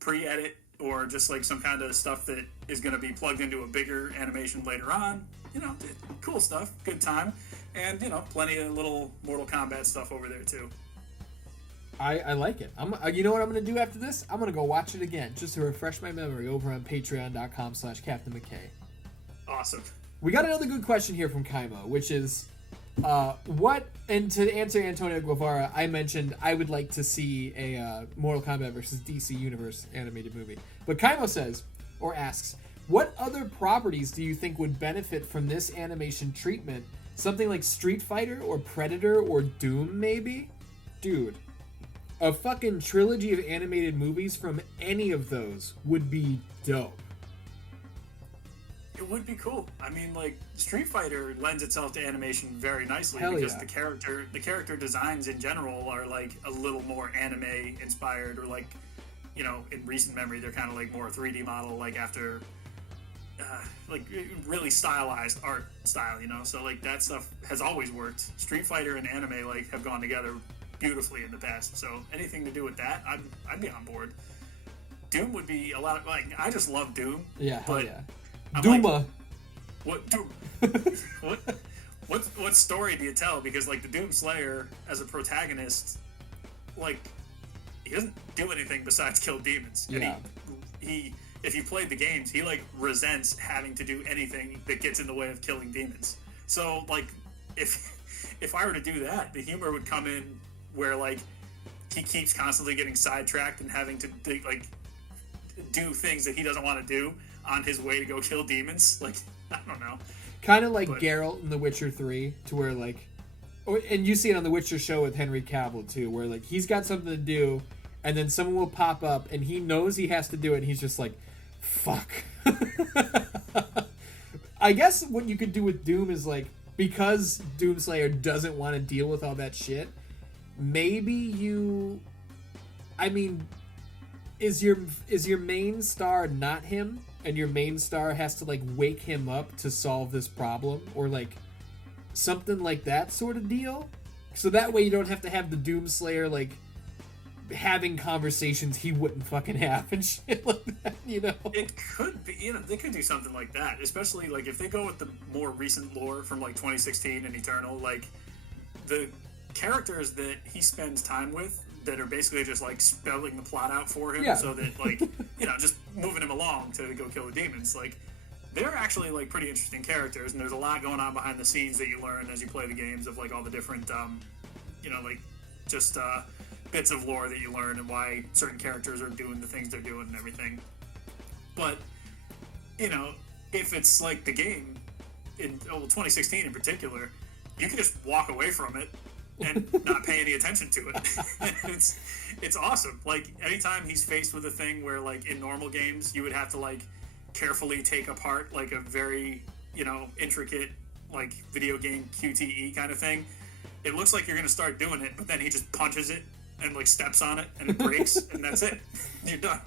pre-edit or just like some kind of stuff that is going to be plugged into a bigger animation later on. Cool stuff, good time, and plenty of little Mortal Kombat stuff over there too. I like it. You know what I'm going to do after this? I'm going to go watch it again just to refresh my memory over on patreon.com/Captain McKay. Awesome. We got another good question here from Kaimo, which is, and to answer Antonio Guevara, I mentioned I would like to see a Mortal Kombat versus DC Universe animated movie. But Kaimo says, or asks, what other properties do you think would benefit from this animation treatment? Something like Street Fighter or Predator or Doom, maybe? Dude. A fucking trilogy of animated movies from any of those would be dope. It would be cool. I mean, like, Street Fighter lends itself to animation very nicely. Hell because yeah. the character designs in general are like a little more anime inspired, or like, in recent memory they're kind of like more 3D model, like after like really stylized art style, So like that stuff has always worked. Street Fighter and anime like have gone together beautifully in the past. So anything to do with that, I'd be on board. Doom would be a lot of, like, I just love Doom. Yeah, but yeah. I'm Dooma. Like, what Doom? what story do you tell? Because like the Doom Slayer as a protagonist, like, he doesn't do anything besides kill demons. Yeah. And he if you played the games, he like resents having to do anything that gets in the way of killing demons. So like if I were to do that, the humor would come in where like he keeps constantly getting sidetracked and having to like do things that he doesn't want to do on his way to go kill demons. Like, I don't know. Kind of like Geralt in The Witcher 3, to where like, and you see it on The Witcher show with Henry Cavill too, where like he's got something to do, and then someone will pop up and he knows he has to do it, and he's just like, fuck. I guess what you could do with Doom is like, because Doomslayer doesn't want to deal with all that shit, maybe you, I mean, is your main star not him, and your main star has to like wake him up to solve this problem, or like something like that sort of deal? So that way you don't have to have the Doomslayer like having conversations he wouldn't fucking have and shit like that, It could be, they could do something like that, especially like if they go with the more recent lore from like 2016 and Eternal, like the characters that he spends time with that are basically just like spelling the plot out for him, so that like just moving him along to go kill the demons, like they're actually like pretty interesting characters, and there's a lot going on behind the scenes that you learn as you play the games of like all the different like just bits of lore that you learn and why certain characters are doing the things they're doing and everything. But if it's like the game in 2016 in particular, you can just walk away from it and not pay any attention to it. It's awesome. Like anytime he's faced with a thing where like in normal games you would have to like carefully take apart like a very intricate like video game QTE kind of thing, it looks like you're gonna start doing it, but then he just punches it and like steps on it and it breaks and that's it. You're done.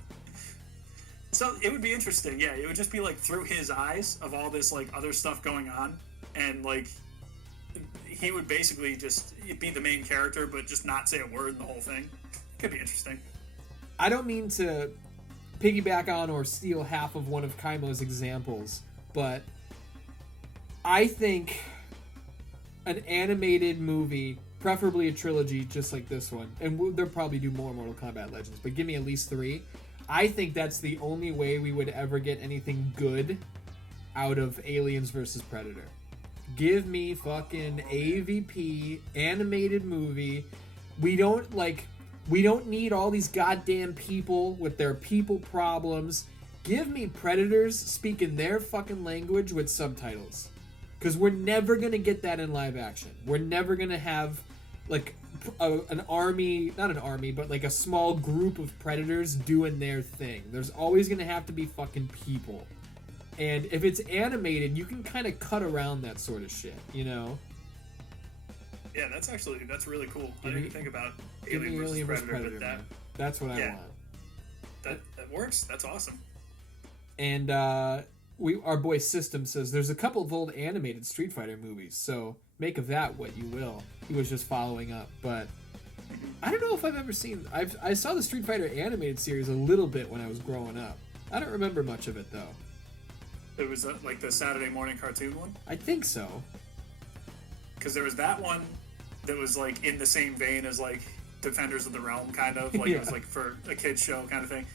So it would be interesting. Yeah, it would just be like through his eyes of all this like other stuff going on, and like he would basically just be the main character but just not say a word in the whole thing. Could be interesting. I don't mean to piggyback on or steal half of one of Kaimo's examples, but I think an animated movie, preferably a trilogy just like this one, and they'll probably do more Mortal Kombat Legends, but give me at least 3. I think that's the only way we would ever get anything good out of Aliens versus Predator. Give me fucking AVP, animated movie. We don't need all these goddamn people with their people problems. Give me predators speaking their fucking language with subtitles. Because we're never going to get that in live action. We're never going to have like an army, not an army, but like a small group of predators doing their thing. There's always going to have to be fucking people. And if it's animated, you can kind of cut around that sort of shit, Yeah, that's really cool. I didn't even think about Alien versus Predator, but that's what I want. That works. That's awesome. And our boy System says there's a couple of old animated Street Fighter movies, so make of that what you will. He was just following up, but I don't know if I've ever seen. I saw the Street Fighter animated series a little bit when I was growing up. I don't remember much of it though. It was like the Saturday morning cartoon one? I think so. Because there was that one that was like in the same vein as like Defenders of the Realm, kind of like it was like for a kids show kind of thing.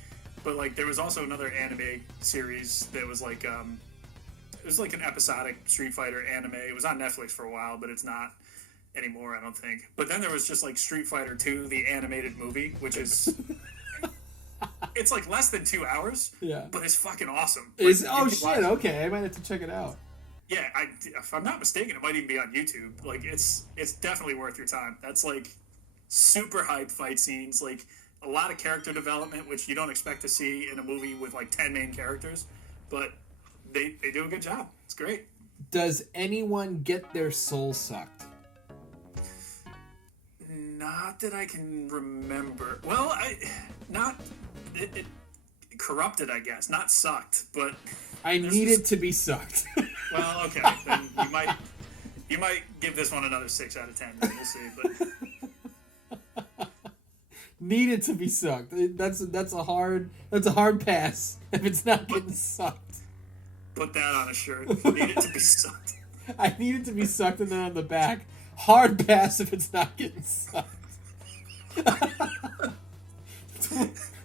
But like there was also another anime series that was like it was like an episodic Street Fighter anime. It was on Netflix for a while, but it's not anymore, I don't think. But then there was just like Street Fighter 2, the animated movie, which is it's like less than 2 hours. Yeah, but it's fucking awesome. Oh shit! Okay, I might have to check it out. Yeah, if I'm not mistaken, it might even be on YouTube. Like it's definitely worth your time. That's like super hype fight scenes, like a lot of character development, which you don't expect to see in a movie with like 10 main characters, but they do a good job. It's great. Does anyone get their soul sucked? Not that I can remember. Well, it corrupted, I guess. Not sucked, but I needed to be sucked. Well, okay, then you might give this one another 6 out of 10. We'll see, but needed to be sucked. That's a hard pass if it's not getting sucked. Put that on a shirt. Needed to be sucked. I need it to be sucked, and then on the back, hard pass if it's not getting sucked.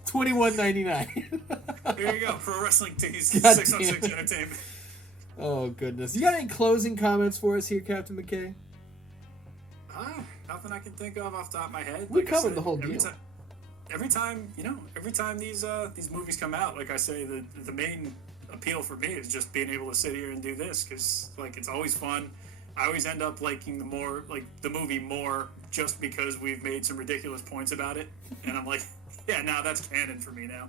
$21.99. Here you go. Pro Wrestling Tees 616 Entertainment. Oh goodness! You got any closing comments for us here, Captain McKay? Nothing I can think of off the top of my head. We covered the whole deal. Every time these movies come out, like I say, the main appeal for me is just being able to sit here and do this, because like it's always fun. I always end up liking the movie more just because we've made some ridiculous points about it, and I'm like, yeah, now that's canon for me now.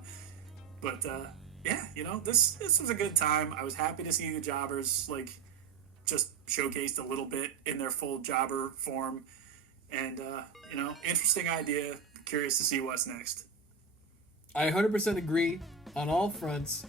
But yeah, this was a good time. I was happy to see the jobbers like just showcased a little bit in their full jobber form, and interesting idea. Curious to see what's next. I 100% agree on all fronts,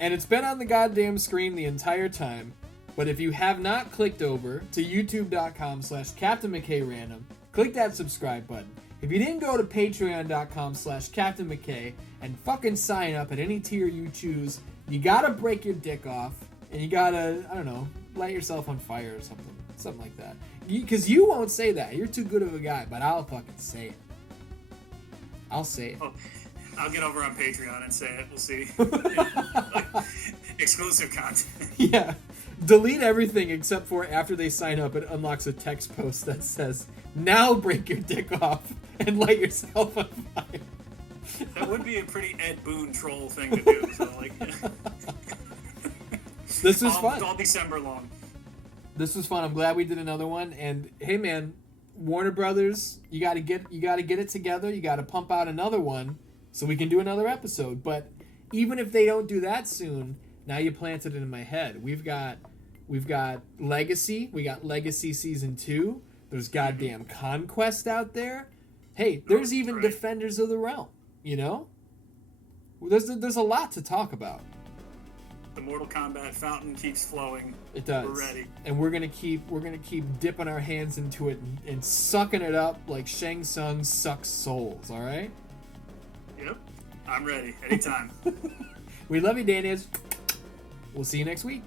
and it's been on the goddamn screen the entire time. But if you have not clicked over to youtube.com/CaptainMcKayRandom, click that subscribe button. If you didn't go to patreon.com/CaptainMcKay and fucking sign up at any tier you choose, you gotta break your dick off, and you gotta, I don't know, light yourself on fire or something. Something like that. Because you won't say that. You're too good of a guy, but I'll fucking say it. I'll say it. Oh, I'll get over on Patreon and say it. We'll see. Exclusive content. Yeah. Delete everything except for after they sign up, it unlocks a text post that says, "Now break your dick off and light yourself on fire." That would be a pretty Ed Boon troll thing to do. So like, this was fun. All December long. This was fun. I'm glad we did another one. And hey, man, Warner Brothers, you got to get it together. You got to pump out another one so we can do another episode. But even if they don't do that soon, now you planted it in my head. We've got Legacy. We got Legacy Season 2. There's goddamn Conquest out there. Hey, there's even right. Defenders of the Realm. There's a lot to talk about. The Mortal Kombat fountain keeps flowing. It does. We're ready, and we're gonna keep dipping our hands into it and sucking it up like Shang Tsung sucks souls. All right. Yep, I'm ready anytime. We love you, Daniels. We'll see you next week.